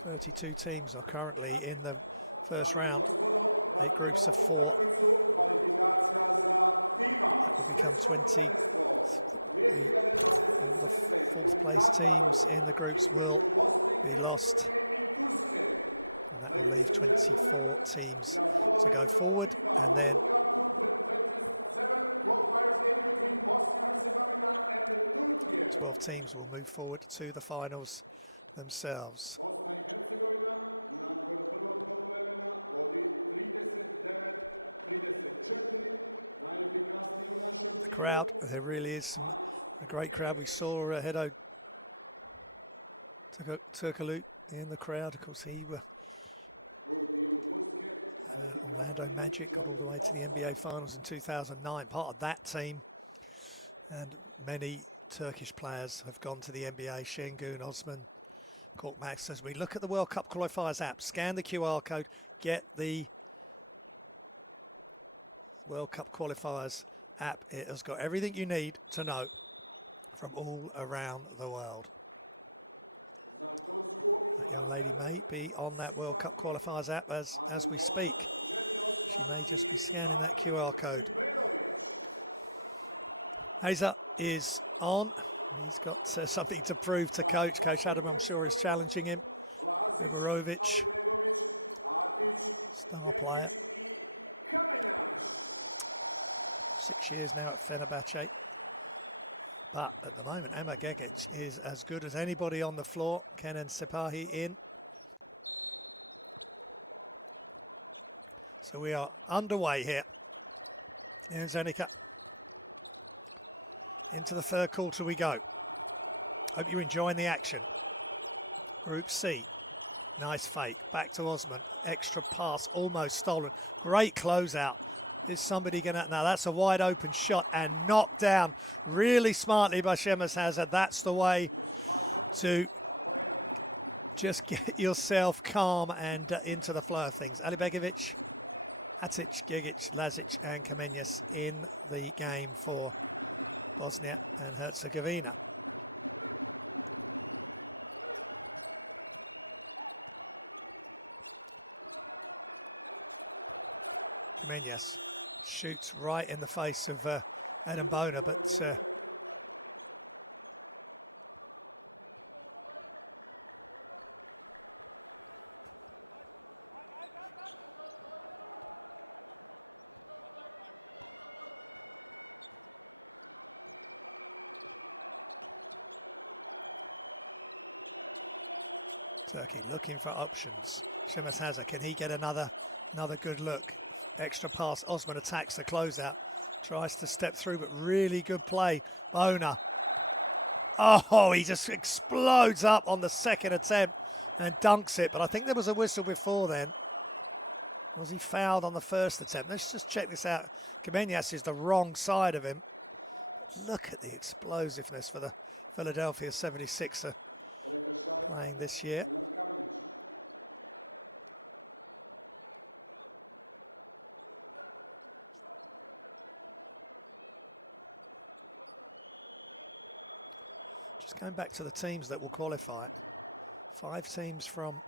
"32 teams are currently in the first round, 8 groups of 4. That will become 20. All the 4th place teams in the groups will be lost, and that will leave 24 teams to go forward, and then twelve teams will move forward to the finals themselves. The crowd, there really is a great crowd. We saw Hedo Turkoglu in the crowd. Of course, he were Orlando Magic, got all the way to the NBA Finals in 2009, part of that team. And many Turkish players have gone to the NBA. Şengün, Osman, Korkmaz. As we look at the World Cup Qualifiers app, scan the QR code, get the World Cup Qualifiers app. It has got everything you need to know from all around the world. That young lady may be on that World Cup Qualifiers app as we speak. She may just be scanning that QR code. Hayza is on. He's got something to prove to Coach. Coach Adam, I'm sure, is challenging him. Biberovic, star player. 6 years now at Fenerbahce. But at the moment, Emma Gegic is as good as anybody on the floor. Kenan Sipahi in. So we are underway here in Zenica. Into the third quarter we go. Hope you're enjoying the action. Group C. Nice fake. Back to Osman. Extra pass. Almost stolen. Great closeout. Is somebody going to... Now, that's a wide open shot and knocked down really smartly by Shemas Hazard. That's the way to just get yourself calm and into the flow of things. Alibegovic, Atic, Gigic, Lazic and Kamenyas in the game for Bosnia and Herzegovina. Kamenyas shoots right in the face of Adam Bona, but Turkey looking for options. Shemas Hazard, can he get another good look? Extra pass. Osman attacks the closeout. Tries to step through, but really good play. Bona. Oh, he just explodes up on the second attempt and dunks it. But I think there was a whistle before then. Was he fouled on the first attempt? Let's just check this out. Kamenyas is the wrong side of him. But look at the explosiveness for the Philadelphia 76er playing this year. Just going back to the teams that will qualify. 5 teams from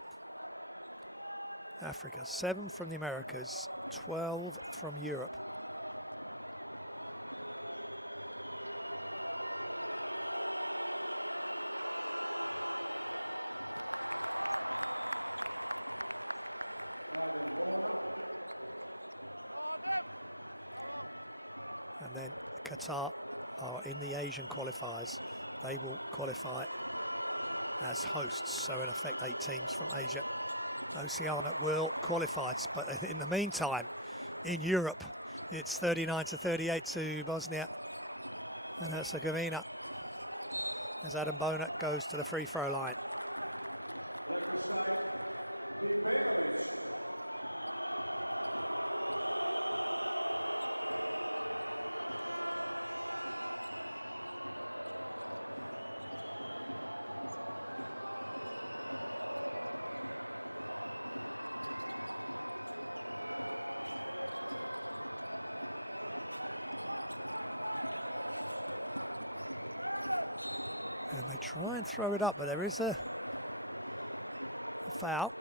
Africa, 7 from the Americas, 12 from Europe. And then Qatar are in the Asian qualifiers. They will qualify as hosts. So in effect, 8 teams from Asia. Oceania will qualify. But in the meantime, in Europe, it's 39-38 to Bosnia and Herzegovina as Adam Bona goes to the free throw line. And they try and throw it up, but there is a foul.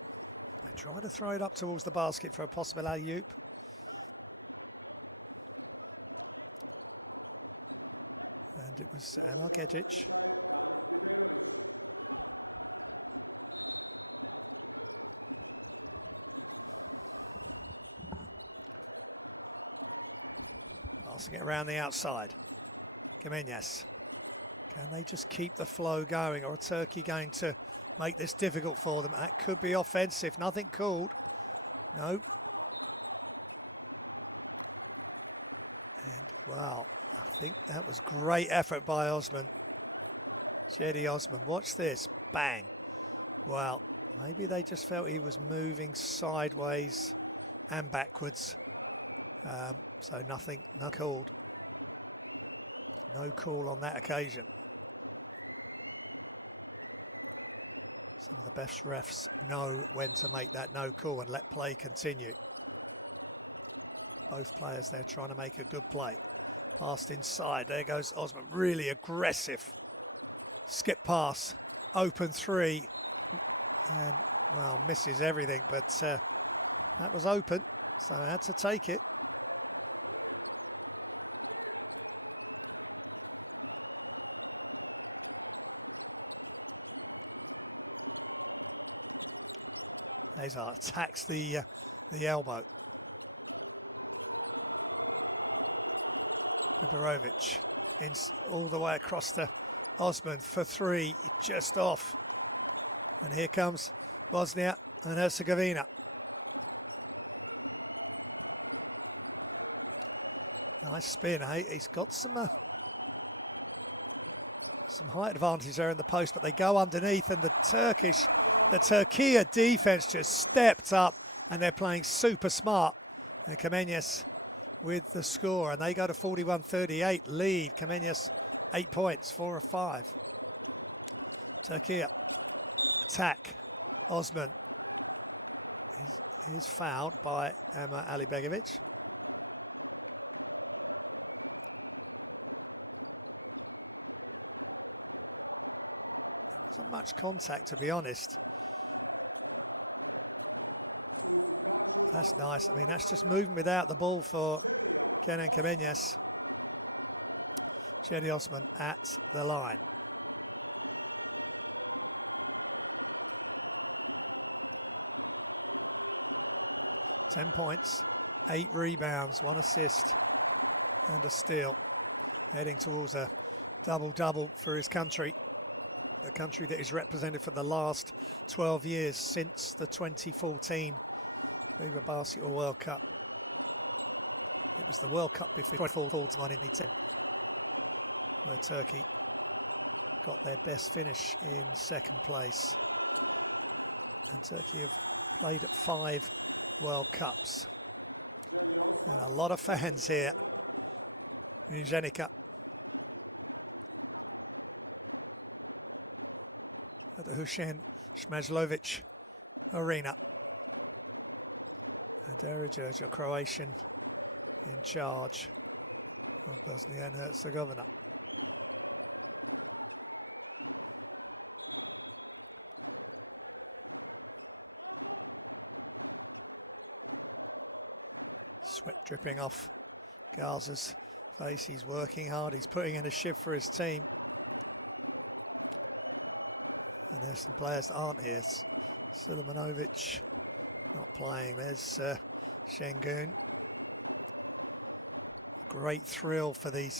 They try to throw it up towards the basket for a possible alley-oop. And it was Emma Gegic. Passing it around the outside. Kamenyas. Can they just keep the flow going, or are Turkey going to make this difficult for them? That could be offensive. Nothing called. No. And, wow, I think that was great effort by Osman. Cedi Osman. Watch this. Bang. Well, maybe they just felt he was moving sideways and backwards. So nothing, no called. No call on that occasion. Some of the best refs know when to make that no call and let play continue. Both players there trying to make a good play. Passed inside. There goes Osman. Really aggressive. Skip pass. Open three. And, well, misses everything. But that was open. So I had to take it. Azar attacks the elbow. Biberovic in all the way across to Osman for three, just off. And here comes Bosnia and Herzegovina. Nice spin, eh? He's got some height advantage there in the post, but they go underneath, and the Türkiye defense just stepped up, and they're playing super smart. And Kamenyas with the score, and they go to 41-38 lead. Kamenyas 8 points, 4 of 5. Türkiye attack. Osman is fouled by Emma Alibegovic. There wasn't much contact, to be honest. That's nice. I mean, that's just moving without the ball for Kenan Kamenyas. Cedi Osman at the line. Ten points, 8 rebounds, 1 assist and a steal. Heading towards a double-double for his country. A country that is represented for the last 12 years since the 2014 FIBA Basketball World Cup. It was the World Cup before 2010, where Turkey got their best finish in second place. And Turkey have played at 5 World Cups. And a lot of fans here in Zenica at the Hussein Smajlovic Arena. And Herzegovina, Croatian, in charge of Bosnia and Herzegovina. Sweat dripping off Gaza's face. He's working hard. He's putting in a shift for his team. And there's some players that aren't here. Silimanovic not playing. There's Şengün. A great thrill for the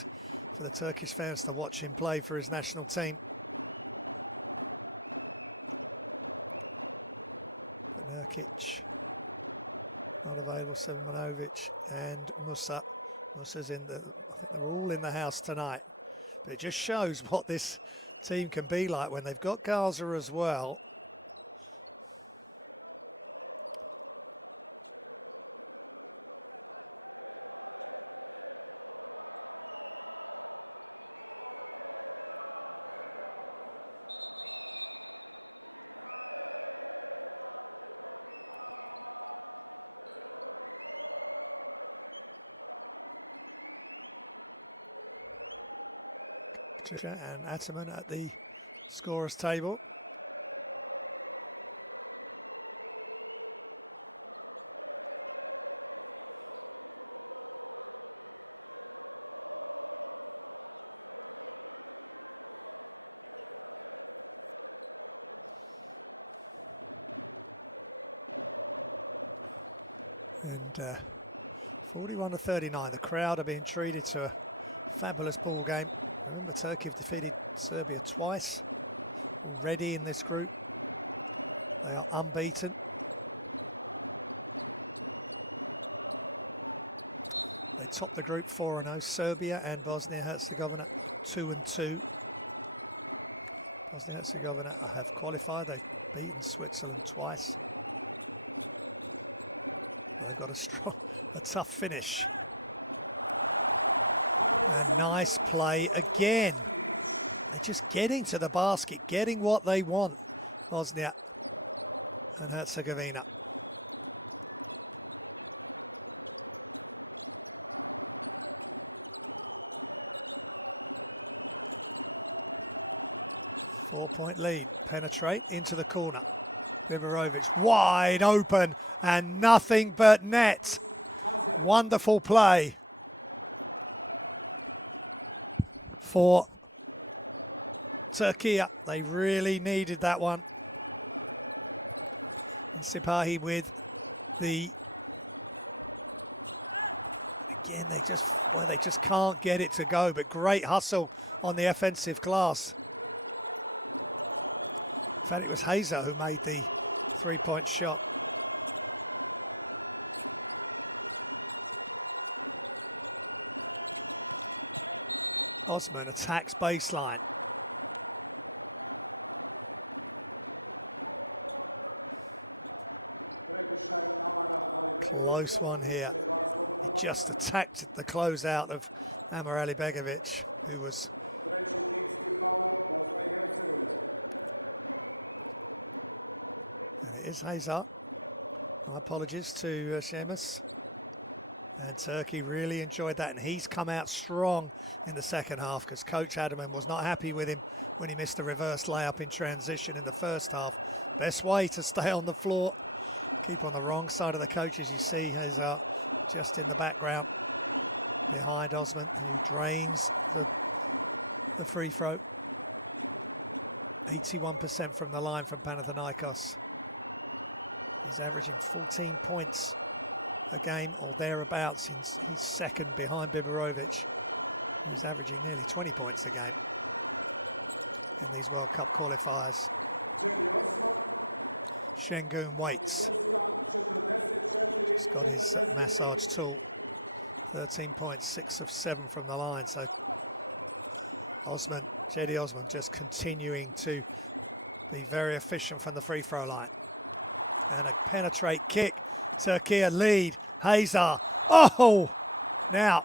Turkish fans to watch him play for his national team. But Nurkic not available. Silimanovic and Musa. Musa's in the. I think they're all in the house tonight. But it just shows what this team can be like when they've got Gaza as well. And Ataman at the scorer's table. And 41-39, the crowd are being treated to a fabulous ball game. Remember, Turkey have defeated Serbia twice already in this group. They are unbeaten. They top the group 4-0. Serbia and Bosnia-Herzegovina 2-2. Bosnia-Herzegovina have qualified. They've beaten Switzerland twice. But they've got a tough finish. And nice play again. They're just getting to the basket, getting what they want, Bosnia and Herzegovina. Four-point lead. Penetrate into the corner. Biberovic wide open and nothing but net. Wonderful play for Türkiye. They really needed that one. And Sipahi with the... Again, they just can't get it to go, but great hustle on the offensive glass. In fact, it was Hazer who made the three-point shot. Osman attacks baseline. Close one here. He just attacked the closeout of Amir Alibegovic, who was... And it is Hazer. My apologies to Seamus. And Turkey really enjoyed that. And he's come out strong in the second half because Coach Adaman was not happy with him when he missed a reverse layup in transition in the first half. Best way to stay on the floor. Keep on the wrong side of the coach, as you see Hazer just in the background behind Osman, who drains the free throw. 81% from the line from Panathinaikos. He's averaging 14 points a game or thereabouts. He's second behind Biberovic, who's averaging nearly 20 points a game in these World Cup qualifiers. Şengün waits. Just got his massage tool. 13 points, 6 of 7 from the line. So Osman, Cedi Osman, just continuing to be very efficient from the free throw line. And a penetrate kick. Türkiye lead. Hazer. Oh! Now,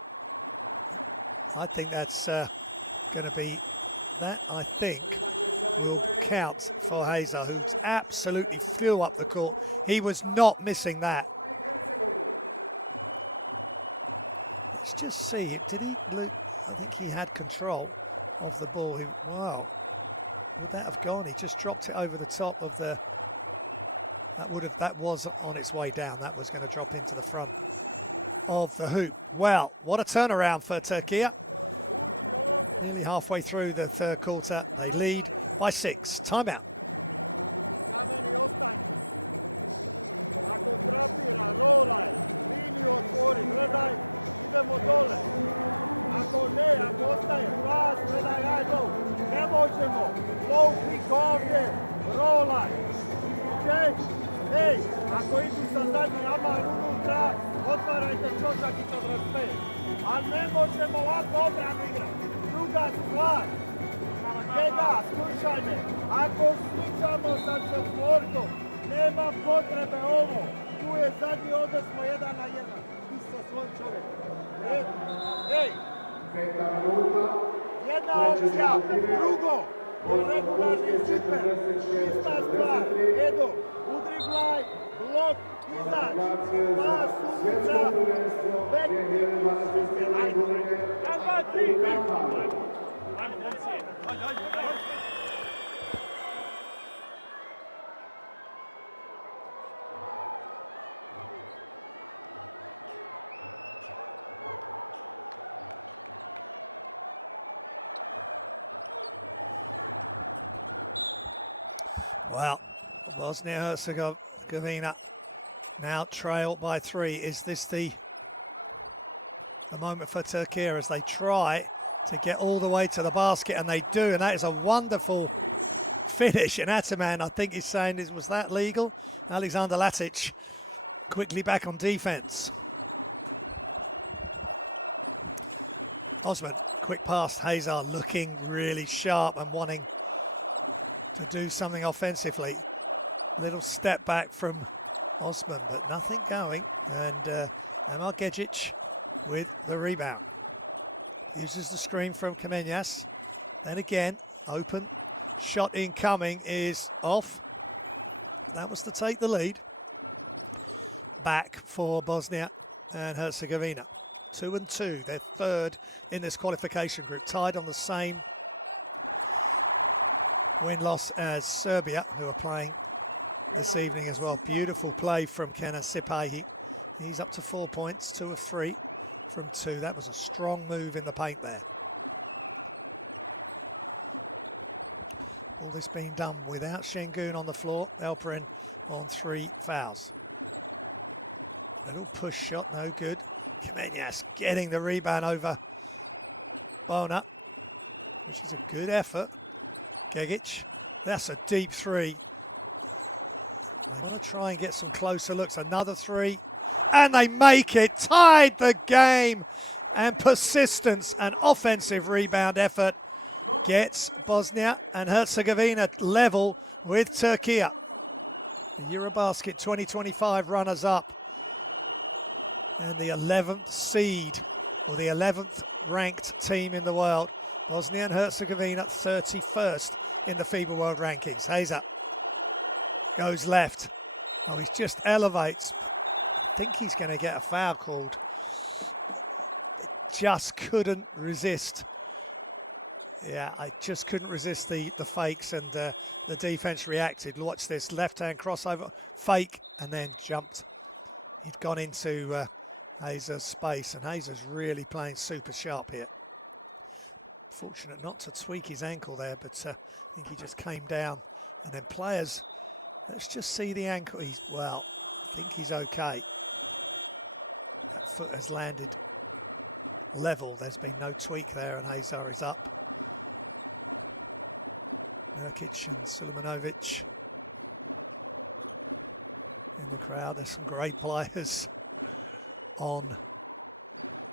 I think that's going to be, that I think will count for Hazer, who absolutely flew up the court. He was not missing that. Let's just see. Did he look? I think he had control of the ball. Wow. Would that have gone? He just dropped it over the top of the... That was on its way down. That was going to drop into the front of the hoop. Well, what a turnaround for Türkiye. Nearly halfway through the third quarter. They lead by 6. Timeout. Well, Bosnia-Herzegovina now trail by 3. Is this the moment for Türkiye as they try to get all the way to the basket? And they do, and that is a wonderful finish. And Ataman, I think he's saying, was that legal? Alexander Latic quickly back on defense. Osman, quick pass. Hazer looking really sharp and wanting to do something offensively. Little step back from Osman, but nothing going. And Amar Gegic with the rebound. Uses the screen from Kamenyas. Then again, open. Shot incoming is off. That was to take the lead. Back for Bosnia and Herzegovina. 2-2. They're third in this qualification group. Tied on the same win-loss as Serbia, who are playing this evening as well. Beautiful play from Kenan Sipahi. He's up to 4 points, 2 of 3 from 2. That was a strong move in the paint there. All this being done without Şengün on the floor. Alperen on 3 fouls. Little push shot, no good. Kamenyas getting the rebound over Bona, which is a good effort. Gegic, that's a deep 3. They want to try and get some closer looks. Another 3, and they make it. Tied the game, and persistence and offensive rebound effort gets Bosnia and Herzegovina level with Türkiye. The Eurobasket 2025 runners-up and the 11th seed, or the 11th ranked team in the world. Bosnia and Herzegovina 31st in the FIBA World Rankings. Hazer goes left. Oh, he just elevates. I think he's going to get a foul called. They just couldn't resist. Yeah, I just couldn't resist the fakes, and the defense reacted. Watch this, left-hand crossover, fake, and then jumped. He'd gone into Hazer's space, and Hazer's really playing super sharp here. Fortunate not to tweak his ankle there, but I think he just came down. And then players, let's just see the ankle. Well, I think he's okay. That foot has landed level. There's been no tweak there, and Hazer is up. Nurkic and Sulemanovic in the crowd. There's some great players on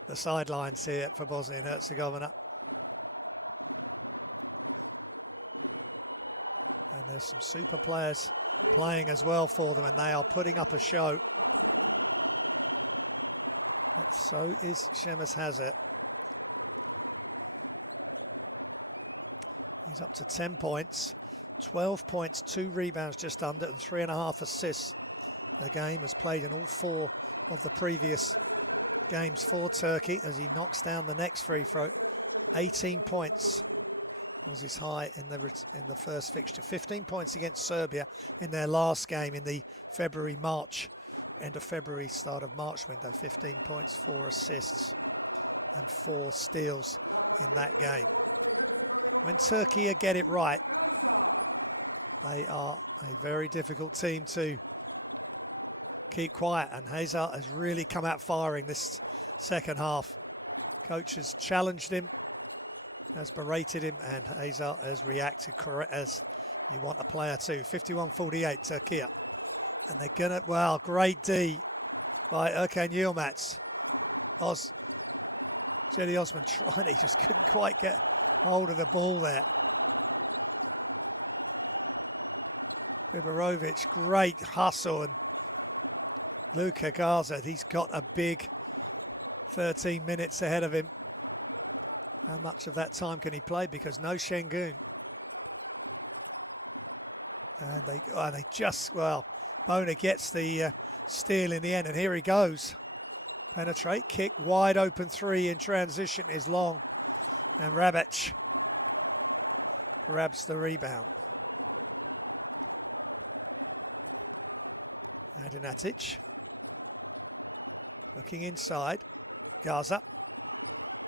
the sidelines here for Bosnia and Herzegovina. And there's some super players playing as well for them, and they are putting up a show. But so is Shemus Hazet. He's up to 10 points, 12 points, 2 rebounds just under, and 3.5 assists. The game has played in all 4 of the previous games for Turkey as he knocks down the next free throw. 18 points was his high in the first fixture. 15 points against Serbia in their last game in the February-March, end of February, start of March window. 15 points, 4 assists, and 4 steals in that game. When Turkey get it right, they are a very difficult team to keep quiet, and Hazer has really come out firing this second half. Coach has challenged him, has berated him, and Hazer has reacted correct as you want a player to. 51-48 Türkiye. And they're gonna, well, great D by Erkan Yilmaz. Cedi Osman tried, he just couldn't quite get hold of the ball there. Biberovic, great hustle, and Luka Garza, he's got a big 13 minutes ahead of him. How much of that time can he play? Because no Şengün. And they just, well, Bona gets the steal in the end, and here he goes. Penetrate, kick, wide open 3 in transition is long. And Rabic grabs the rebound. Adinatic looking inside. Garza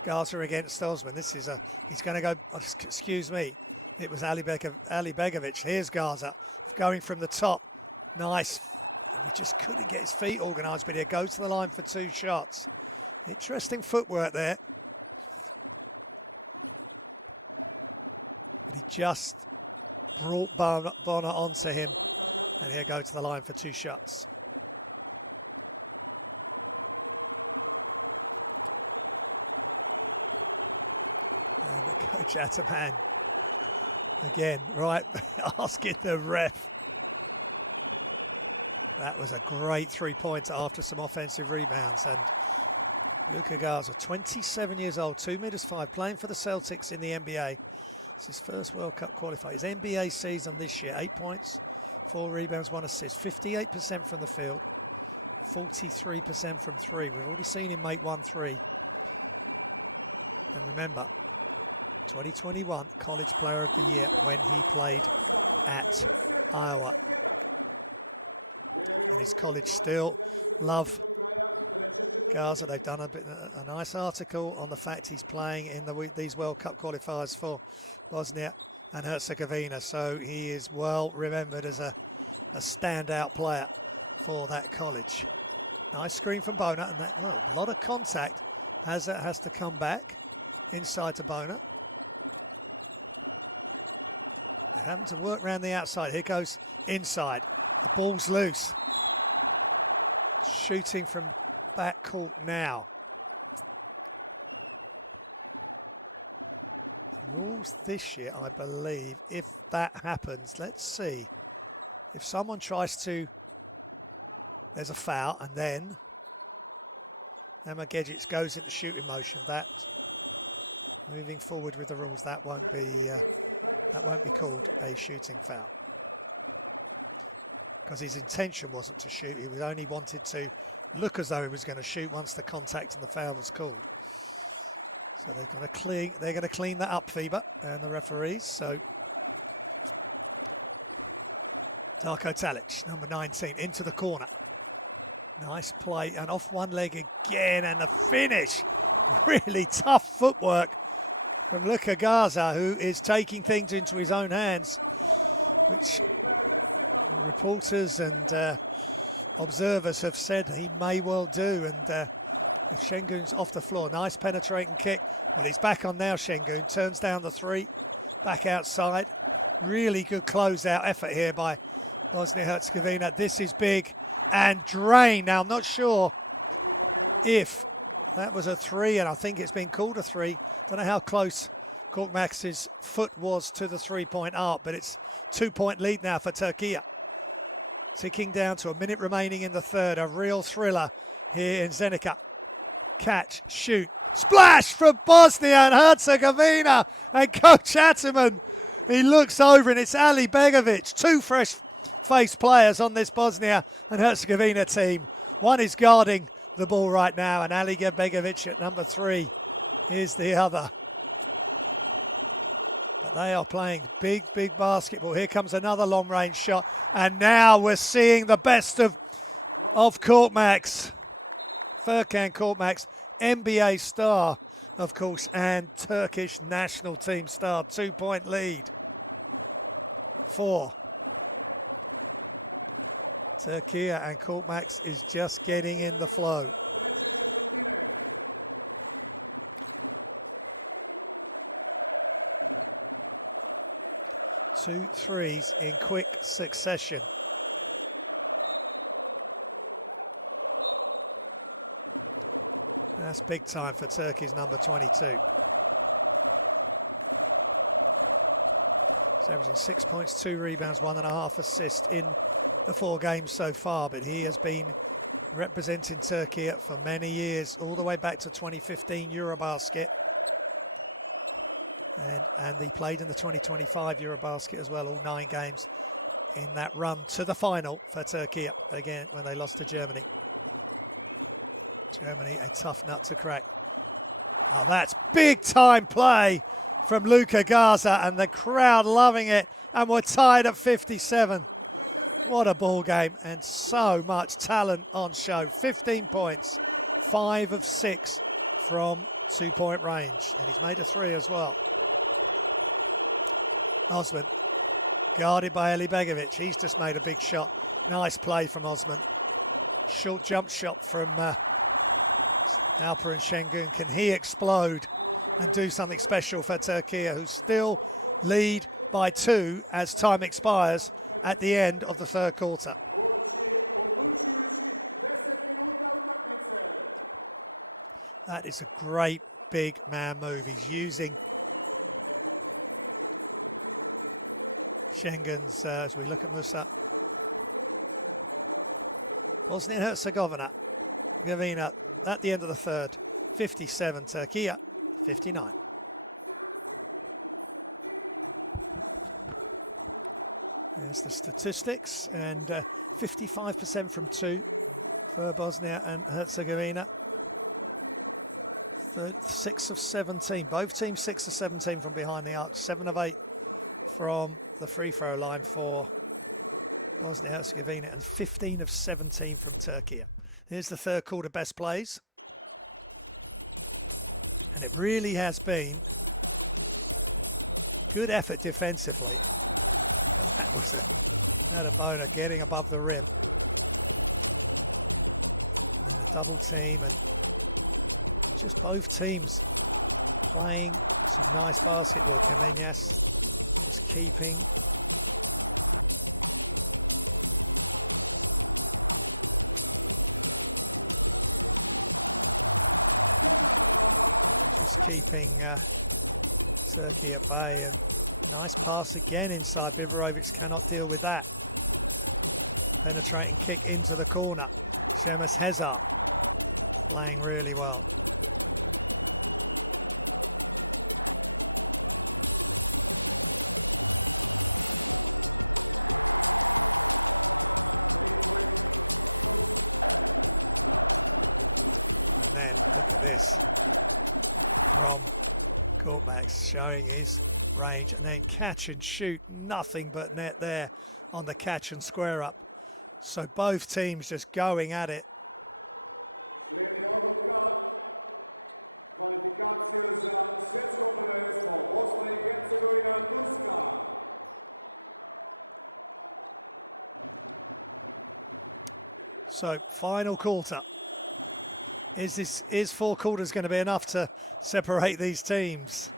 against Osman. This is he's going to go, excuse me, it was Ali Begovic. Here's Garza going from the top. Nice. He just couldn't get his feet organised, but he goes to the line for 2 shots. Interesting footwork there. But he just brought Bona onto him, and he'll go to the line for 2 shots. And Coach Ataman, again, right, asking the ref. That was a great 3-pointer after some offensive rebounds. And Luka Garza, 27 years old, 2 meters 5, playing for the Celtics in the NBA. It's his first World Cup qualifier. His NBA season this year, 8 points, 4 rebounds, 1 assist, 58% from the field, 43% from 3. We've already seen him make 1 3. And remember, 2021 College Player of the Year when he played at Iowa. And his college still love Garza. They've done a nice article on the fact he's playing in these World Cup qualifiers for Bosnia and Herzegovina. So he is well remembered as a a standout player for that college. Nice screen from Bona, and that, well, a lot of contact as that has to come back inside to Bona. They're having to work around the outside. Here goes inside. The ball's loose. Shooting from backcourt now. Rules this year, I believe, if that happens, let's see. If someone tries to, there's a foul, and then Emma Gedgets goes into shooting motion. That, moving forward with the rules, that won't be called a shooting foul, because his intention wasn't to shoot. He was only wanted to look as though he was going to shoot once the contact and the foul was called. So they're going to clean that up, FIBA and the referees. So Darko Talic, number 19, into the corner. Nice play, and off one leg again, and the finish. Really tough footwork from Luka Garza, who is taking things into his own hands, which reporters and observers have said he may well do. And if Şengün's off the floor, nice penetrating kick. Well, he's back on now, Şengün. Turns down the three, back outside. Really good closeout effort here by Bosnia-Herzegovina. This is big and drained. Now, I'm not sure if that was a three, and I think it's been called a three. Don't know how close Korkmaz's foot was to the three-point arc, but it's 2-point lead now for Türkiye. Ticking down to a minute remaining in the third. A real thriller here in Zenica. Catch, shoot, splash from Bosnia and Herzegovina. And Coach Ataman, he looks over, and it's Ali Begovic. Two fresh-faced players on this Bosnia and Herzegovina team. One is guarding the ball right now, and Ali Begovic at number 3 is the other. But they are playing big, big basketball. Here comes another long-range shot. And now we're seeing the best of Korkmaz. Furkan Korkmaz, NBA star, of course, and Turkish national team star. 2-point lead. 4. Türkiye, and Korkmaz is just getting in the flow. Two threes in quick succession. That's big time for Turkey's number 22. He's averaging 6 points, 2 rebounds, 1.5 assists in the 4 games so far, but he has been representing Turkey for many years, all the way back to 2015 Eurobasket. And he played in the 2025 Eurobasket as well, all 9 games in that run to the final for Turkey, again, when they lost to Germany. Germany, a tough nut to crack. Oh, that's big time play from Luka Garza, and the crowd loving it. And we're tied at 57. What a ball game, and so much talent on show. 15 points, 5 of 6 from 2-point range. And he's made a 3 as well. Osman, guarded by Ali Begovic. He's just made a big shot. Nice play from Osman. Short jump shot from Alper and Şengün. Can he explode and do something special for Türkiye, who still lead by 2 as time expires at the end of the third quarter? That is a great big man move. He's using Şengün's, as we look at Musa. Bosnia and Herzegovina at the end of the third, 57, Türkiye 59. There's the statistics, and 55% from 2 for Bosnia and Herzegovina. 6 of 17, both teams 6 of 17 from behind the arc, 7 of 8 from the free throw line for Bosnia and Herzegovina, and 15 of 17 from Türkiye. Here's the third quarter best plays. And it really has been good effort defensively. But that was a Adam Bona getting above the rim. And the double team, and just both teams playing some nice basketball. Kamenyas just keeping. Just keeping Turkey at bay, and nice pass again inside. Biberovic cannot deal with that. Penetrating kick into the corner. Shemes Hezar playing really well. And then look at this from Kortmax, showing his range, and then catch and shoot, nothing but net there on the catch and square up. So both teams just going at it. So final quarter. Is 4 quarters going to be enough to separate these teams?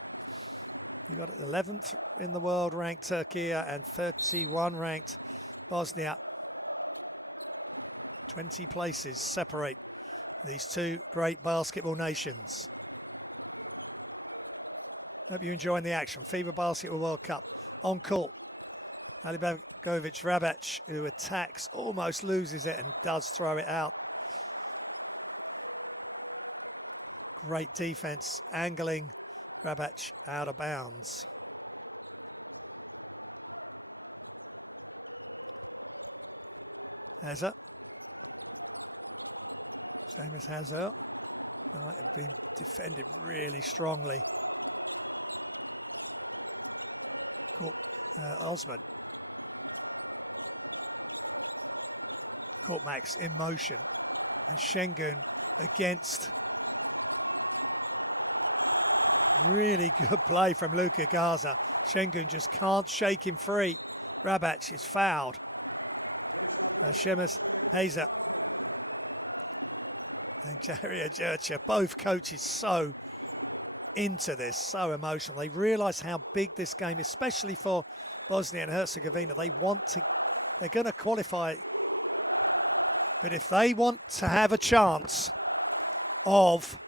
You got 11th in the world ranked Turkey and 31 ranked Bosnia. 20 places separate these two great basketball nations. Hope you're enjoying the action. FIBA Basketball World Cup on court. Alibegovic Rabac, who attacks, almost loses it and does throw it out. Great defense, angling Rabac out of bounds. Hazard. Same as Hazard. Might have been defended really strongly. Cool. Osman. Kortmax in motion. And Şengün against. Really good play from Luka Garza. Şengün just can't shake him free. Rabac is fouled. Shemes Hezar and Jaria Jurcha, both coaches so into this, so emotional. They realise how big this game is, especially for Bosnia and Herzegovina. They're going to qualify. But if they want to have a chance of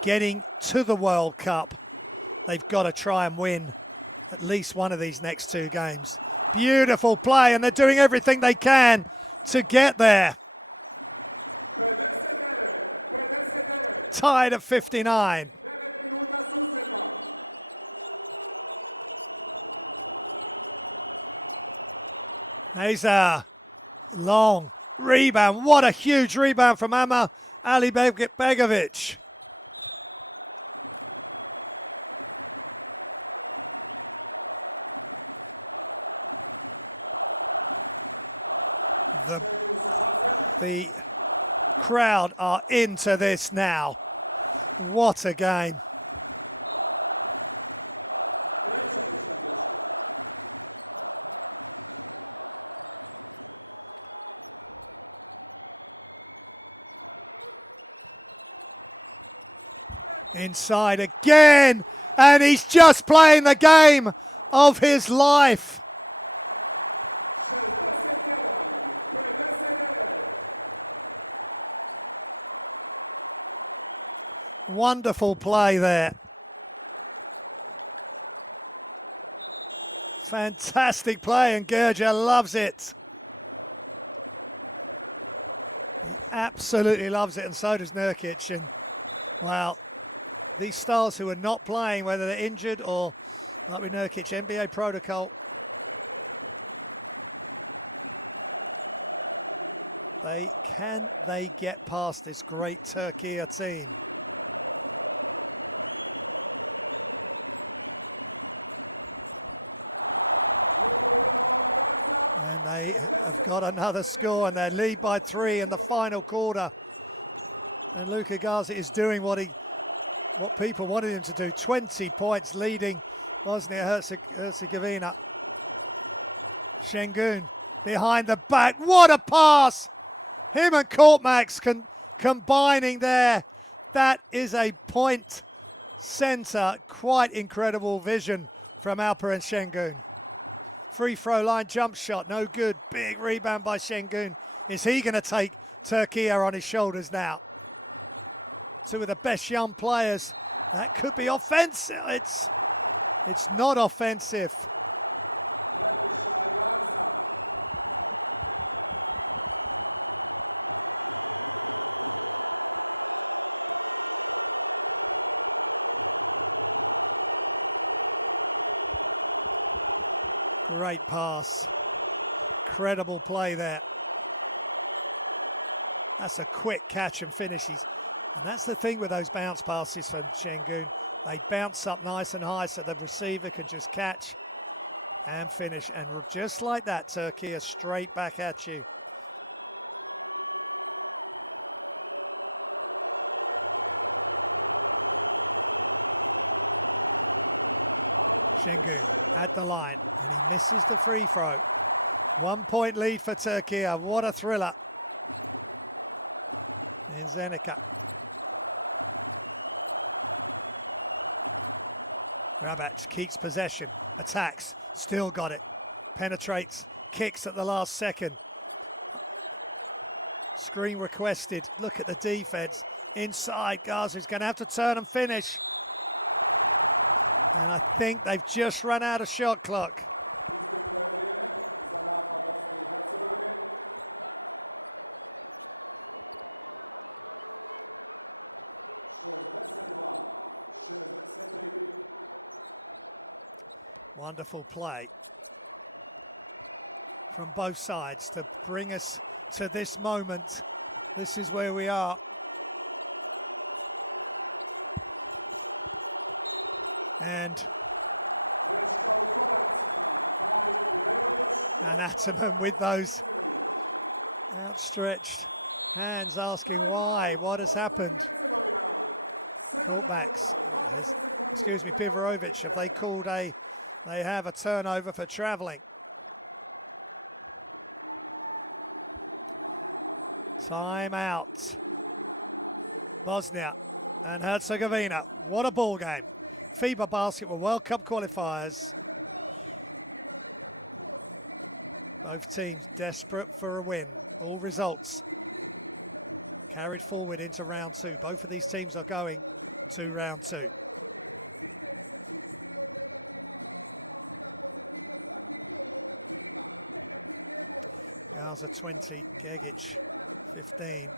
getting to the World Cup, they've got to try and win at least one of these next 2 games. Beautiful play, and they're doing everything they can to get there. Tied at 59. Hezar, long rebound. What a huge rebound from Ama Alibegovic. The crowd are into this now. What a game. Inside again, and he's just playing the game of his life. Wonderful play there. Fantastic play, and Gerja loves it. He absolutely loves it, and so does Nurkic. And, well, these stars who are not playing, whether they're injured or, like with Nurkic, NBA protocol, they get past this great Türkiye team? And they have got another score, and they lead by 3 in the final quarter. And Luka Garza is doing what people wanted him to do. 20 points leading Bosnia-Herzegovina. Şengün behind the back. What a pass! Him and Kortmaks combining there. That is a point centre. Quite incredible vision from Alperen Şengün. Free throw line jump shot, no good. Big rebound by Şengün. Is he going to take Türkiye on his shoulders now? Two of the best young players. That could be offensive. It's not offensive. Great pass. Incredible play there. That's a quick catch and finish. And that's the thing with those bounce passes from Şengün. They bounce up nice and high so the receiver can just catch and finish. And just like that, Türkiye straight back at you. Şengün at the line, and he misses the free throw. 1 point lead for Türkiye. What a thriller. In Zenica. Rabac keeps possession, attacks, still got it. Penetrates, kicks at the last second. Screen requested. Look at the defense. Inside, Gazi's going to have to turn and finish. And I think they've just run out of shot clock. Wonderful play from both sides to bring us to this moment. This is where we are. And Ataman with those outstretched hands asking why, what has happened. Kortmaks, Bivarovic, have they called they have a turnover for travelling. Time out. Bosnia and Herzegovina. What a ball game. FIBA Basketball World Cup qualifiers. Both teams desperate for a win. All results carried forward into round two. Both of these teams are going to round two. Gaza 20, Gegic 15.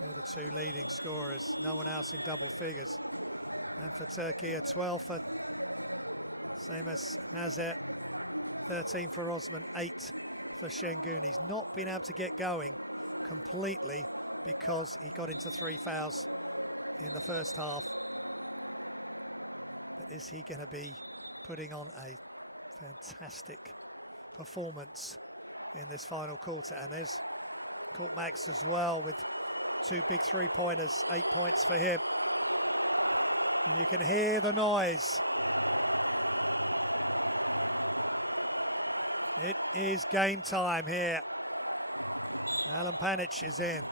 They're the two leading scorers. No one else in double figures. And for Türkiye, 12 for same as Nazer, 13 for Osman, 8 for Şengün. He's not been able to get going completely because he got into 3 fouls in the first half. But is he going to be putting on a fantastic performance in this final quarter? And there's Kortmaks as well with 2 big 3-pointers, 8 points for him. And you can hear the noise. It is game time here. Alan Panic is in.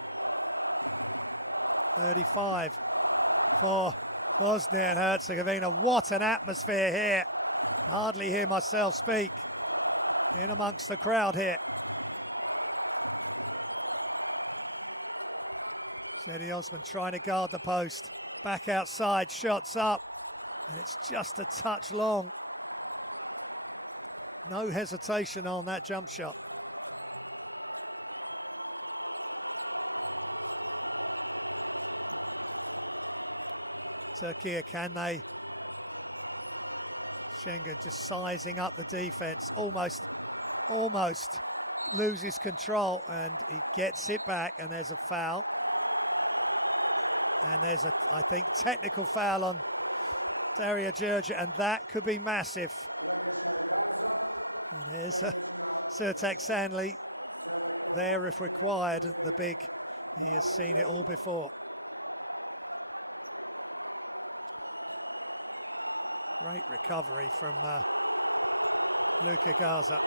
35 for Bosnia and Herzegovina. What an atmosphere here. Hardly hear myself speak in amongst the crowd here. Cedi Osman trying to guard the post. Back outside, shots up. And it's just a touch long. No hesitation on that jump shot. Türkiye, can they? Şengün just sizing up the defense. Almost loses control, and he gets it back, and there's a foul. And there's I think, technical foul on Daria Djurdjic, and that could be massive. And there's Sertak Sanli there if required, the big. He has seen it all before. Great recovery from Luka Garza.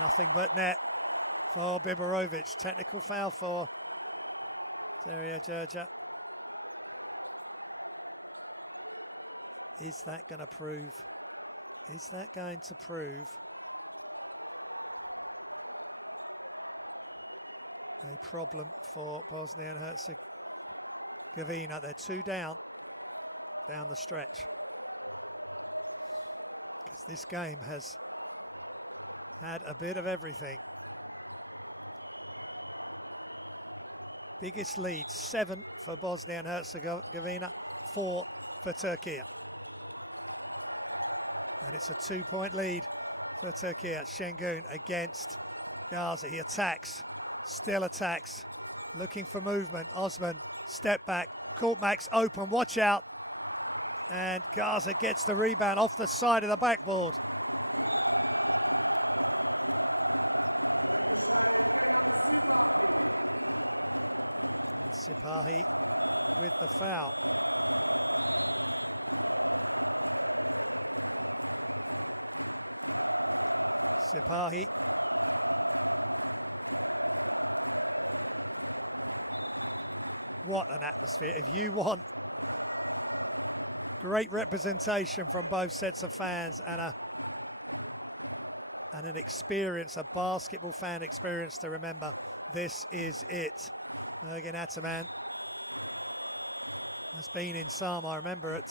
Nothing but net for Biberovic. Technical foul for Dario Đurđa. Is that going to prove? Is that going to prove a problem for Bosnia and Herzegovina? They're 2 down the stretch. Because this game has had a bit of everything. Biggest lead, 7 for Bosnia and Herzegovina, 4 for Türkiye. And it's a 2-point lead for Türkiye. Şengün against Garza. He attacks, still attacks, looking for movement. Osman, step back, Korkmaz open, watch out. And Garza gets the rebound off the side of the backboard. And Sipahi with the foul. Sipahi. What an atmosphere. If you want great representation from both sets of fans and an experience, a basketball fan experience to remember, this is it. Ergin Ataman has been in some. I remember at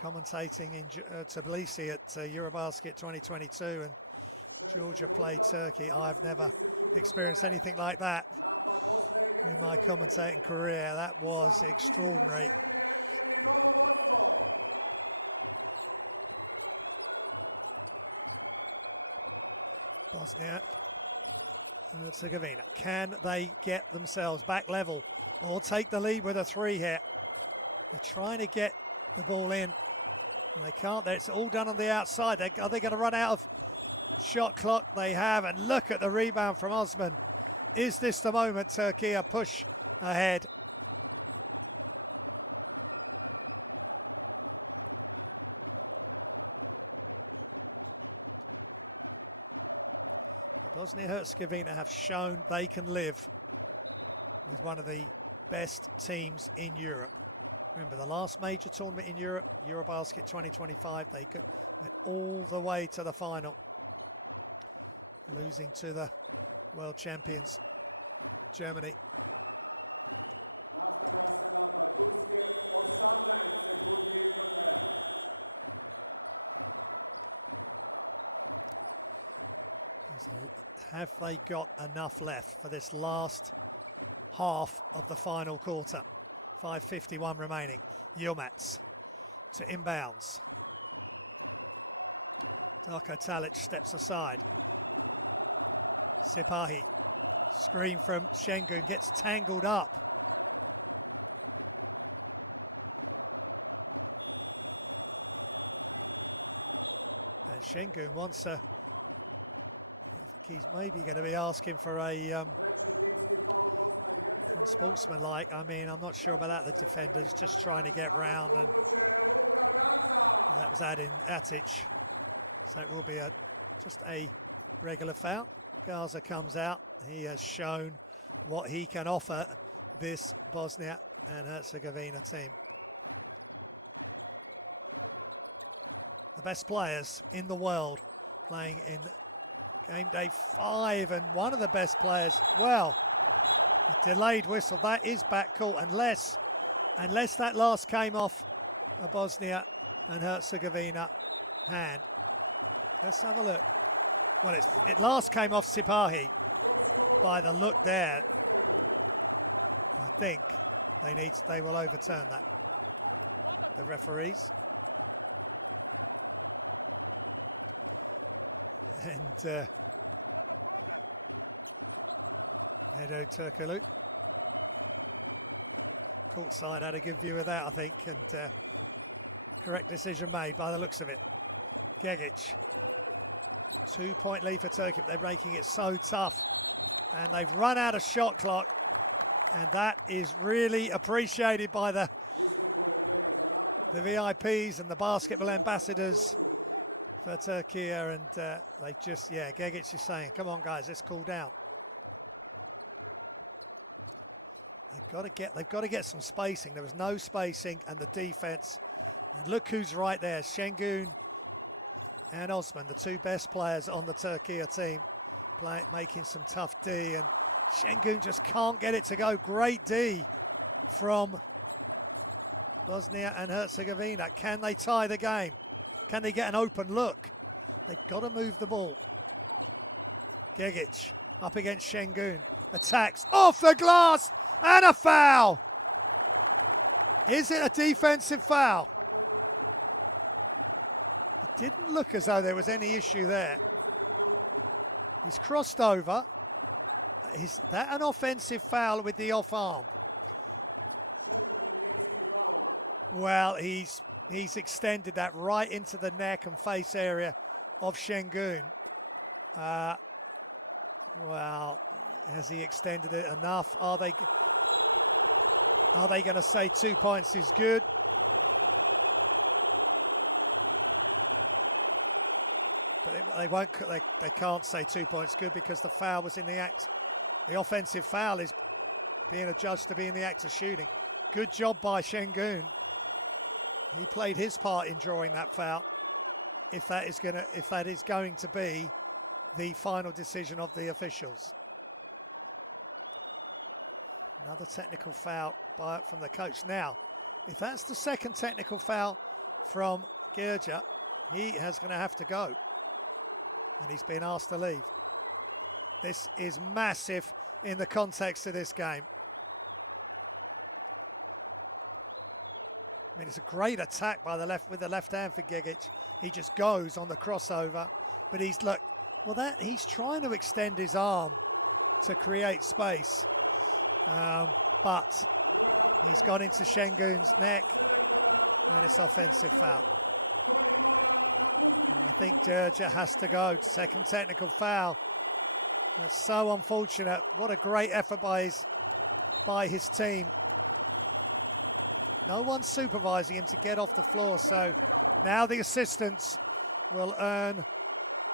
commentating in Tbilisi at Eurobasket 2022, and Georgia played Turkey. I've never experienced anything like that in my commentating career. That was extraordinary. Bosnia and Herzegovina. Can they get themselves back level or take the lead with a 3 here? They're trying to get the ball in, and they can't. It's all done on the outside. Are they going to run out of shot clock? They have, and look at the rebound from Osman. Is this the moment Türkiye push ahead? But Bosnia-Herzegovina have shown they can live with one of the best teams in Europe. Remember the last major tournament in Europe, Eurobasket 2025, they went all the way to the final, losing to the world champions, Germany. Have they got enough left for this last half of the final quarter? 5:51 remaining. Yilmaz to inbounds. Darko Talic steps aside. Sipahi, screen from Şengün, gets tangled up. And Şengün wants a, I think he's maybe going to be asking for a unsportsmanlike. I mean, I'm not sure about that. The defender's just trying to get round, and that was Atic. So it will be just a regular foul. Garza comes out. He has shown what he can offer this Bosnia and Herzegovina team. The best players in the world playing in game day 5, and one of the best players, well, a delayed whistle. That is backcourt, unless that last came off a Bosnia and Herzegovina hand. Let's have a look. Well, it last came off Sipahi. By the look there, I think they will overturn that, the referees. And Edo Turkoglu, courtside, had a good view of that, I think, and correct decision made by the looks of it. Gegic, 2-point lead for Turkey, but they're making it so tough, and they've run out of shot clock. And that is really appreciated by the VIPs and the basketball ambassadors for Türkiye. And they just, yeah, Gegic is saying, come on, guys, let's cool down. They've got to get some spacing. There was no spacing, and the defense. And look who's right there, Şengün and Osman, the two best players on the Türkiye team, making some tough D. And Şengün just can't get it to go. Great D from Bosnia and Herzegovina. Can they tie the game? Can they get an open look? They've got to move the ball. Gegic up against Şengün. Attacks off the glass. And a foul. Is it a defensive foul? It didn't look as though there was any issue there. He's crossed over. Is that an offensive foul with the off arm? Well, he's extended that right into the neck and face area of Şengün. Well, has he extended it enough? Are they going to say 2 points is good? But they won't. They can't say 2 points good because the foul was in the act. The offensive foul is being adjudged to be in the act of shooting. Good job by Şengün. He played his part in drawing that foul. If that is going to be the final decision of the officials. Another technical foul from the coach. Now, if that's the second technical foul from Gerja, he is going to have to go. And he's been asked to leave. This is massive in the context of this game. I mean, it's a great attack by the left with the left hand for Gegic. He just goes on the crossover, but he's trying to extend his arm to create space, but he's gone into Şengün's neck, and it's offensive foul. And I think Gerja has to go. Second technical foul. That's so unfortunate. What a great effort by his team. No one's supervising him to get off the floor, so now the assistants will earn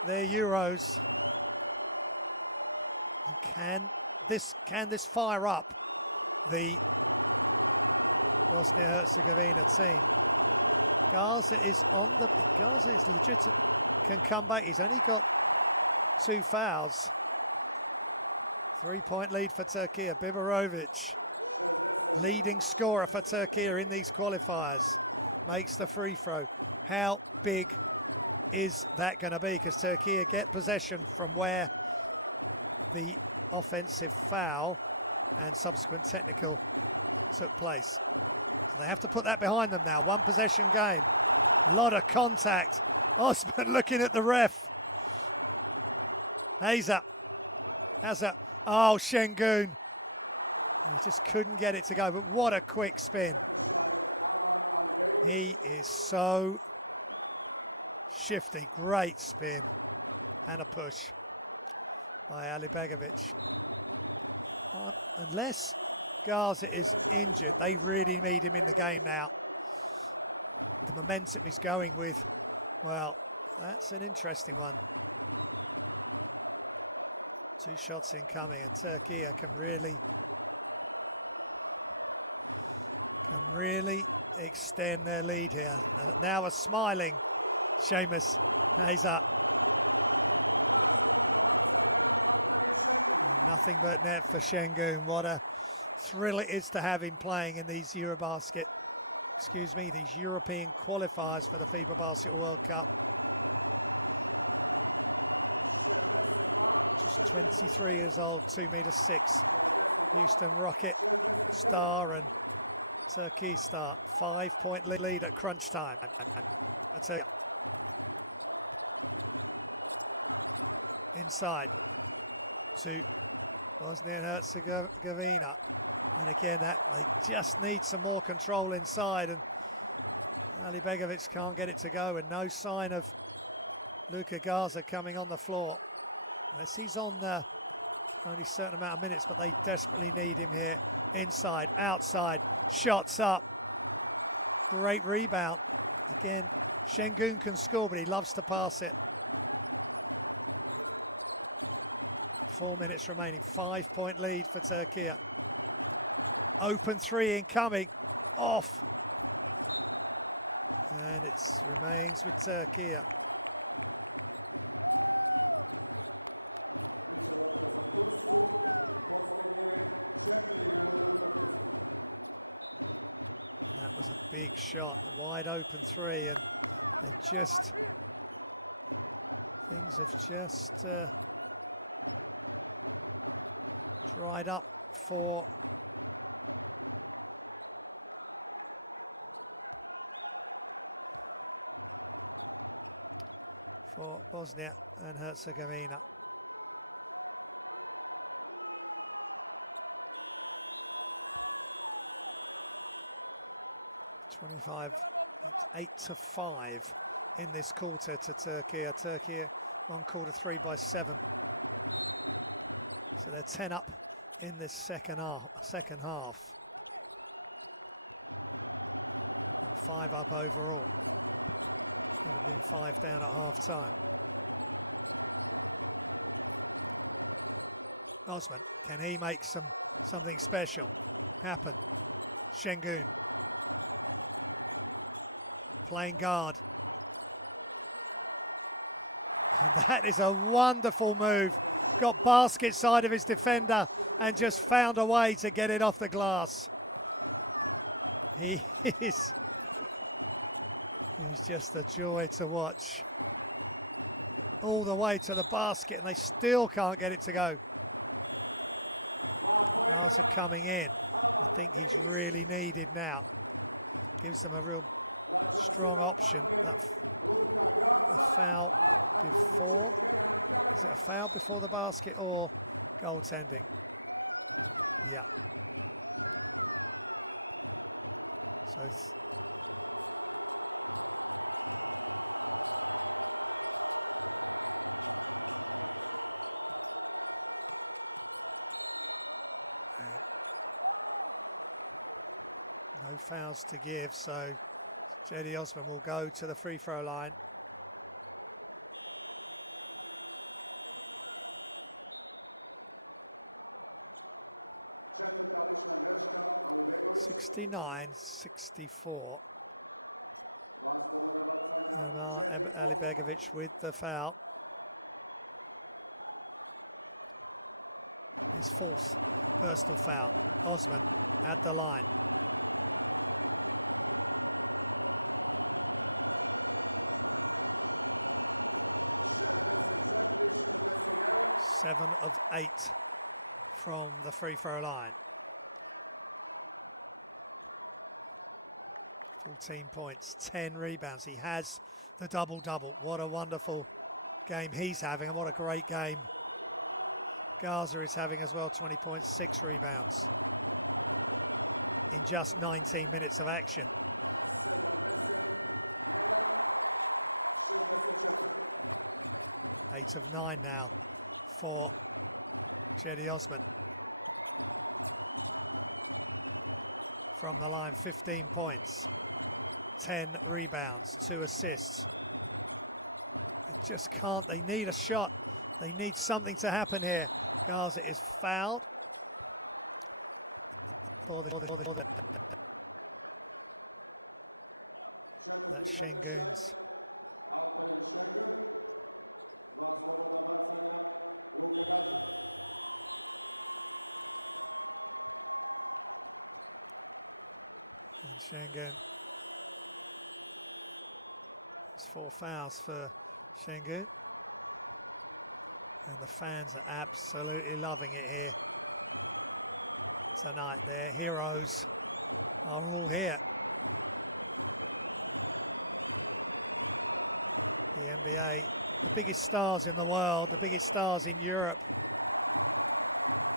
their Euros. And can this fire up the Bosnia-Herzegovina team? Gaza is legit, can come back. He's only got 2 fouls. 3-point lead for Türkiye. Biberovic, leading scorer for Türkiye in these qualifiers, makes the free throw. How big is that going to be? Because Türkiye get possession from where the offensive foul and subsequent technical took place. So they have to put that behind them now. One possession game. A lot of contact. Osman looking at the ref. Hazard. Oh, Şengün. He just couldn't get it to go, but what a quick spin. He is so shifty. Great spin and a push by Ali Begovic. Unless Gaza is injured, they really need him in the game now. The momentum he's going with, well, that's an interesting one. 2 shots incoming, and Türkiye can really extend their lead here. Now a smiling Seamus Hazard. Nothing but net for Şengün. What a thrill it is to have him playing in these these European qualifiers for the FIBA Basketball World Cup. Just 23 years old, 2'6", Houston Rocket star and Türkiye star. 5-point lead at crunch time. Inside to Bosnia and Herzegovina. And again, they just need some more control inside, and Ali Begovic can't get it to go, and no sign of Luka Gaza coming on the floor. Unless he's on only a certain amount of minutes, but they desperately need him here. inside, outside, shots up. Great rebound. Again, Şengün can score, but he loves to pass it. 4 minutes remaining, 5-point lead for Türkiye. Open three incoming, off. And it remains with Türkiye. That was a big shot, a wide open three, and they just, things have just dried up for Bosnia and Herzegovina. It's 8-5 in this quarter to Türkiye. Türkiye one quarter 3 by 7. So they're 10 up in this second half. And 5 up overall. There have been 5 down at half time. Osman, can he make something special happen? Şengün playing guard. And that is a wonderful move. Got basket side of his defender and just found a way to get it off the glass. He's just a joy to watch. All the way to the basket and they still can't get it to go. Gaza coming in. I think he's really needed now. Gives them a real strong option. That a foul before. Is it a foul before the basket or goaltending? Yeah. So no fouls to give, so Cedi Osman will go to the free throw line. (69-64). Ali Begovic with the foul. His fourth personal foul. Osman at the line. Seven of 8 from the free throw line. 14 points, 10 rebounds. He has the double-double. What a wonderful game he's having, and what a great game Gaza is having as well. 20 points, 6 rebounds in just 19 minutes of action. Eight of 9 now for Cedi Osman. From the line, 15 points, 10 rebounds, 2 assists. They just can't, they need a shot. They need something to happen here. Gaza is fouled. That's Şengün's. And Şengün. It's 4 fouls for Şengün. And the fans are absolutely loving it here tonight. Their heroes are all here. The NBA, the biggest stars in the world, the biggest stars in Europe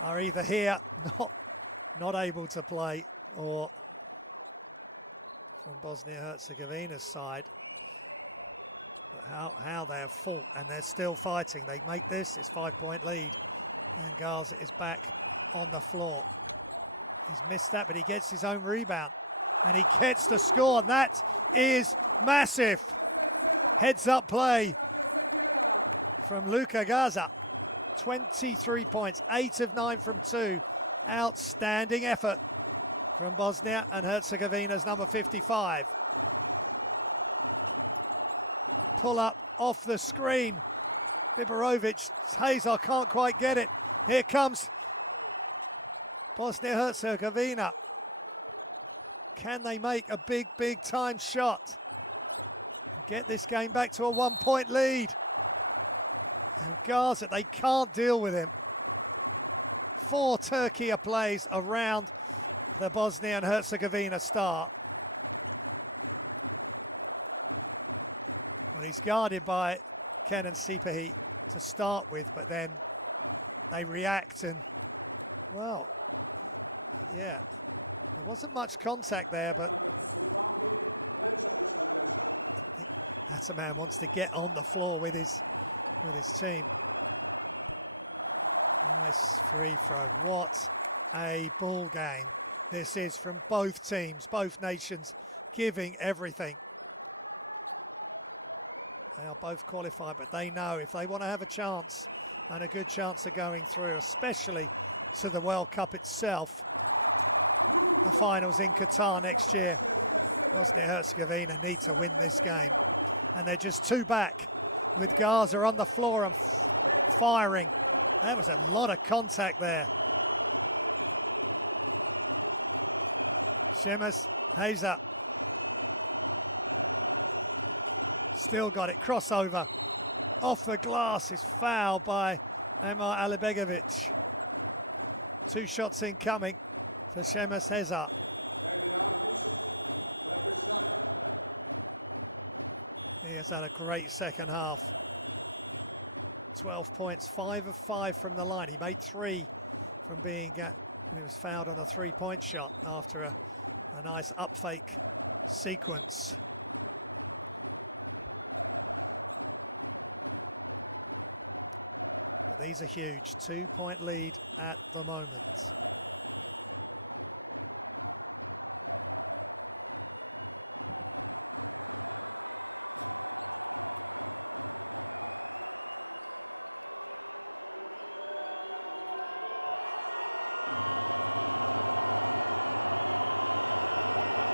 are either here, not able to play, or from Bosnia-Herzegovina's side. But how they have fought, and they're still fighting. They make this, it's 5-point lead, and Gaza is back on the floor. He's missed that, but he gets his own rebound. And he gets the score, and that is massive. Heads up play from Luka Gaza. 23 points, 8 of 9 from 2. Outstanding effort from Bosnia and Herzegovina's number 55. Pull up off the screen. Biberovic, Hazar can't quite get it. Here comes Bosnia-Herzegovina. Can they make a big, big time shot? Get this game back to a 1-point lead. And Gaza, they can't deal with him. 4 Türkiye plays around the Bosnia and Herzegovina start. Well, he's guarded by Kenan Sipahi to start with, but then they react and, well, yeah, there wasn't much contact there, but I think Ataman wants to get on the floor with his team. Nice free throw. What a ball game this is from both teams, both nations giving everything. They are both qualified, but they know if they want to have a chance and a good chance of going through, especially to the World Cup itself, the finals in Qatar next year, Bosnia-Herzegovina need to win this game. And they're just 2 back with Gaza on the floor and firing. That was a lot of contact there. Shemes, Hazar. Still got it, crossover. Off the glass is fouled by Emar Alibegovic. 2 shots incoming for Shemes Hazar. He has had a great second half. 12 points, 5 of 5 from the line. He made 3 from being, he was fouled on a 3-point shot after a nice up fake sequence. But these are huge, 2-point lead at the moment.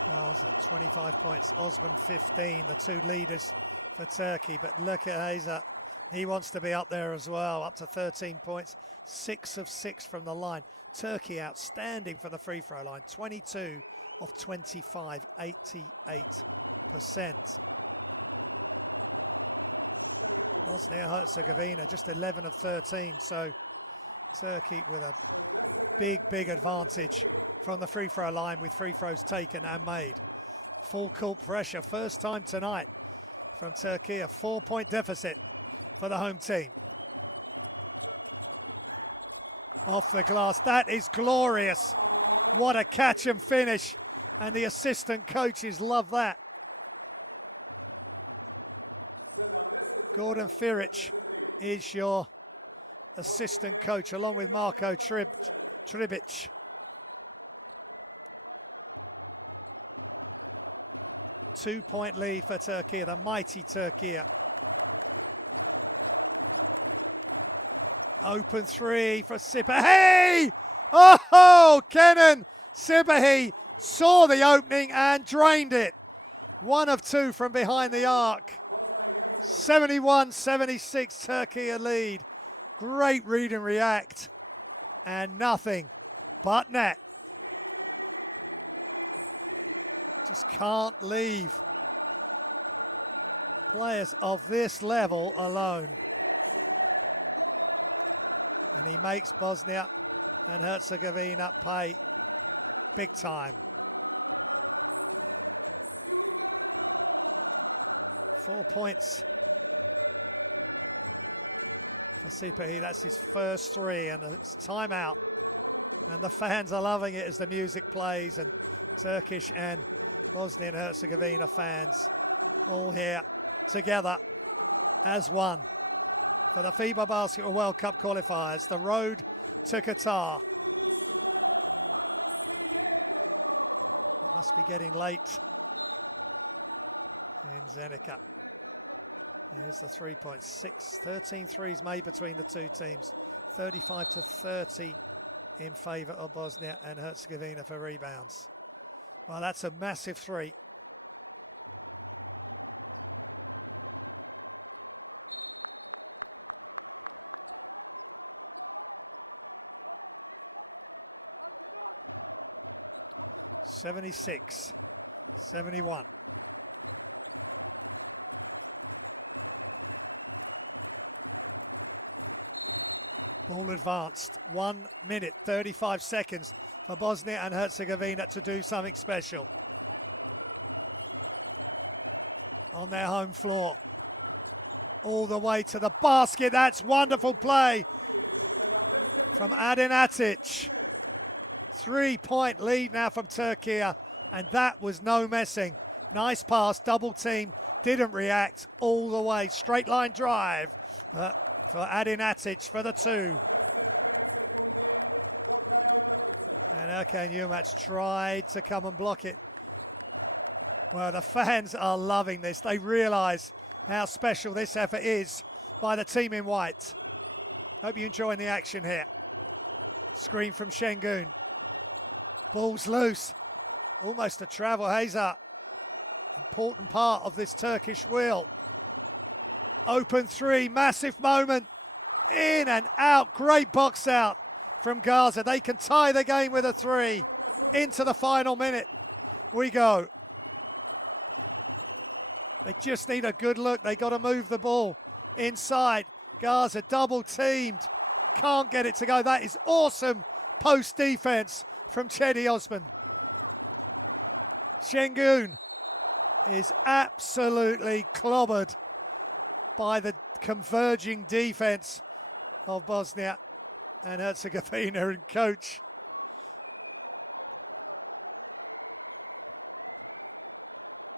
Gaza 25 points, Osman 15, the 2 leaders for Turkey. But look at Hazar, he wants to be up there as well, up to 13 points, 6 of 6 from the line. Turkey outstanding for the free throw line, 22 of 25, 88%. Bosnia-Herzegovina just 11 of 13, so Turkey with a big, big advantage from the free throw line with free throws taken and made. Full court pressure, first time tonight from Turkey, a 4-point deficit for the home team. Off the glass, that is glorious. What a catch and finish, and the assistant coaches love that. Gordon Firic is your assistant coach, along with Marko Tribic. 2-point lead for Turkey, the mighty Turkey. Open 3 for Sipahi. Oh, Kenan Sipahi saw the opening and drained it. 1 of 2 from behind the arc. 71-76, Turkey a lead. Great read and react. And nothing but net. Just can't leave players of this level alone. And he makes Bosnia and Herzegovina pay big time. 4 points for Sipahi. That's his first 3, and it's timeout. And the fans are loving it as the music plays, and Turkish and Bosnia and Herzegovina fans all here together as one for the FIBA Basketball World Cup qualifiers, the road to Qatar. It must be getting late in Zenica. Here's the 3.6. 13 threes made between the two teams. 35 to 30 in favour of Bosnia and Herzegovina for rebounds. Well, that's a massive three. (76-71). Ball advanced. 1 minute, 35 seconds for Bosnia and Herzegovina to do something special on their home floor. All the way to the basket. That's wonderful play from Adinatic. 3-point lead now from Türkiye, and that was no messing. Nice pass, double team, didn't react, all the way. Straight line drive for Adinatic for the two. And Erkan Yilmaz tried to come and block it. Well, the fans are loving this. They realise how special this effort is by the team in white. Hope you're enjoying the action here. Screen from Şengün. Ball's loose. Almost a travel. Hazer. Important part of this Turkish wheel. Open three. Massive moment. In and out. Great box out from Gaza. They can tie the game with a three. Into the final minute we go. They just need a good look. They got to move the ball inside. Gaza double teamed. Can't get it to go. That is awesome post defense from Cedi Osman. Şengün is absolutely clobbered by the converging defense of Bosnia and Herzegovina and coach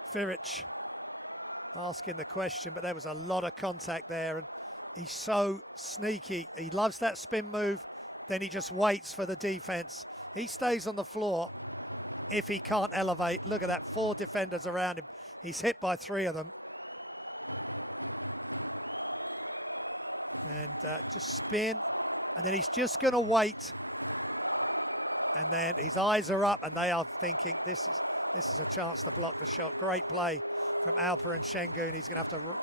Firic asking the question, but there was a lot of contact there, and he's so sneaky. He loves that spin move, then he just waits for the defense. He stays on the floor if he can't elevate. Look at that, 4 defenders around him. He's hit by 3 of them. And just spin, and then he's just going to wait. And then his eyes are up, and they are thinking, this is a chance to block the shot. Great play from Alperen Şengün. He's going to have to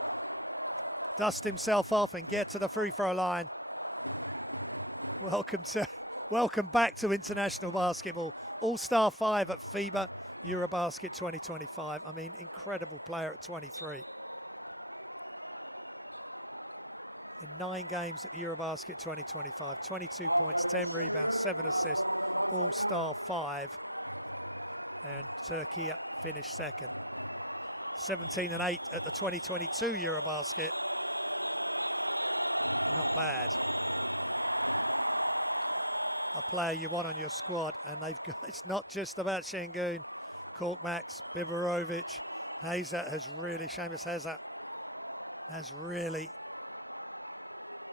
dust himself off and get to the free throw line. Welcome back to international basketball. All-Star 5 at FIBA Eurobasket 2025. I mean, incredible player at 23. In 9 games at Eurobasket 2025, 22 points, 10 rebounds, 7 assists, All-Star 5. And Türkiye finished second. 17 and 8 at the 2022 Eurobasket. Not bad. A player you want on your squad, and they've got, it's not just about Şengün, Korkmaz, Biberovic, Hazer has really, Seamus Hazer has really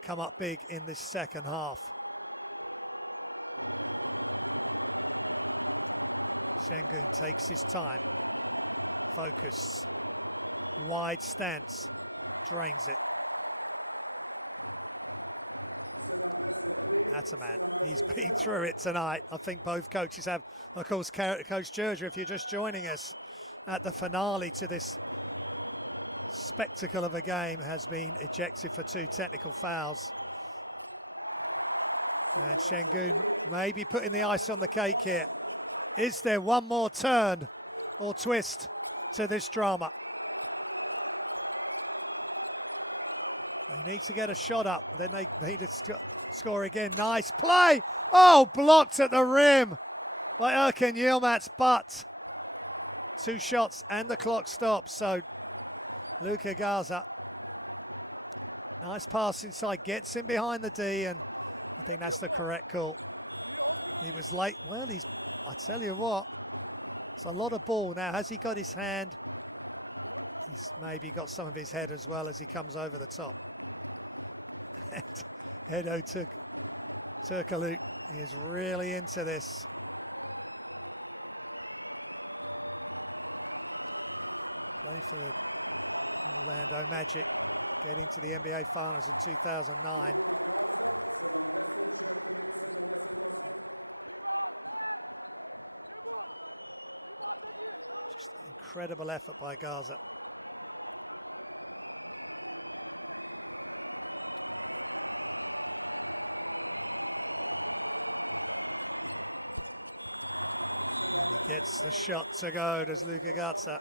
come up big in this second half. Şengün takes his time, focus, wide stance, drains it. That's a man. He's been through it tonight. I think both coaches have. Of course, Coach Georgia, if you're just joining us at the finale to this spectacle of a game, has been ejected for 2 technical fouls. And Şengün maybe putting the ice on the cake here. Is there one more turn or twist to this drama? They need to get a shot up. Then they need to score again. Nice play. Oh, blocked at the rim by Erkan Yilmaz, but 2 shots and the clock stops. So Luka Gaza, nice pass inside, gets him behind the D, and I think that's the correct call. He was late. Well, I tell you what, it's a lot of ball now. Has he got his hand? He's maybe got some of his head as well as he comes over the top. And Hedo Turkoglu is really into this. Played for the Orlando Magic, getting to the NBA Finals in 2009. Just an incredible effort by Gaza. And he gets the shot to go, does Luka Garza.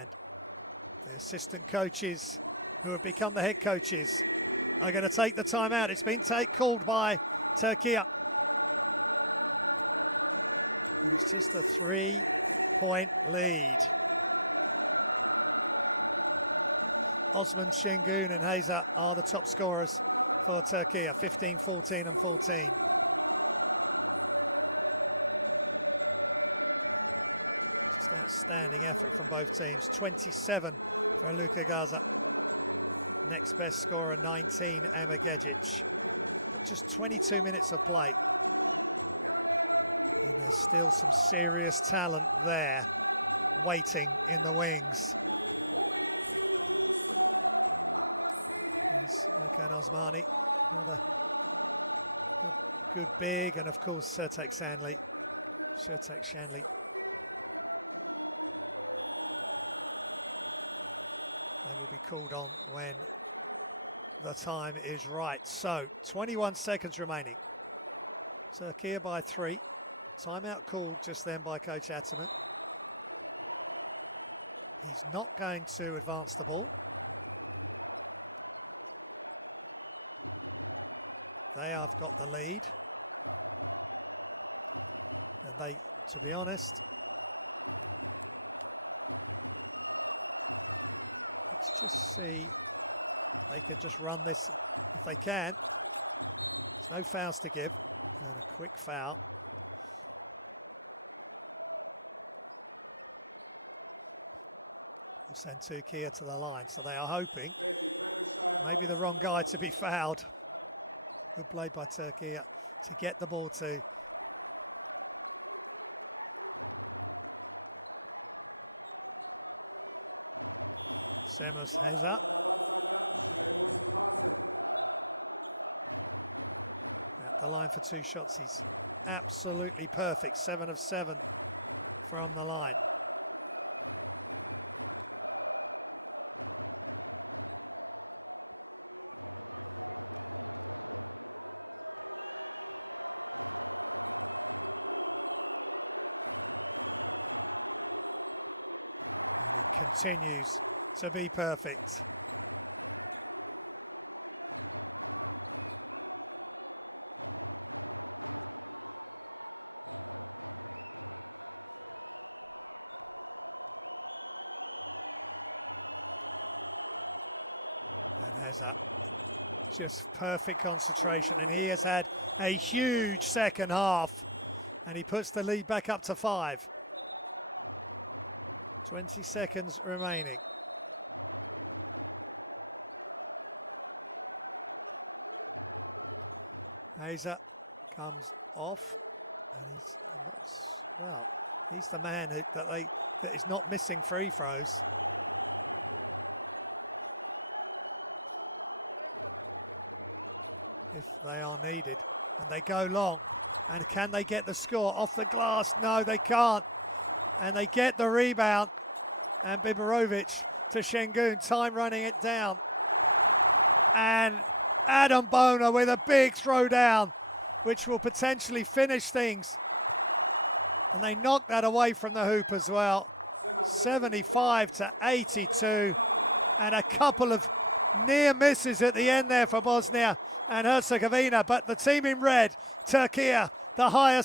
And the assistant coaches who have become the head coaches are going to take the timeout. It's been called by Türkiye. And it's just a 3-point lead. Osman Şengün and Heza are the top scorers for Türkiye, 15, 14 and 14. Just outstanding effort from both teams. 27 for Luka Garza. Next best scorer, 19, Amir Gegic. But just 22 minutes of play. And there's still some serious talent there waiting in the wings. There's Erkan Osmani, another good big, and of course Sertaç Şanlı. They will be called on when the time is right. So 21 seconds remaining. Türkiye by 3. Timeout called just then by Coach Ataman. He's not going to advance the ball. They have got the lead. And they, to be honest, let's just see. They can just run this if they can. There's no fouls to give. And a quick foul. Will send Türkiye to the line. So they are hoping maybe the wrong guy to be fouled. Good play by Türkiye to get the ball to. Semus Heza. At the line for 2 shots. He's absolutely perfect. 7 of 7 from the line. And it continues to be perfect. And has a just perfect concentration, and he has had a huge second half, and he puts the lead back up to 5. 20 seconds remaining. Heza comes off, and he's not, well, he's the man that is not missing free throws. If they are needed, and they go long, and can they get the score off the glass? No, they can't, and they get the rebound, and Biberovic to Şengün, time running it down, and Adam Bona with a big throwdown, which will potentially finish things, and they knock that away from the hoop as well. 75 to 82, and a couple of near misses at the end there for Bosnia and Herzegovina, but the team in red, Türkiye, the highest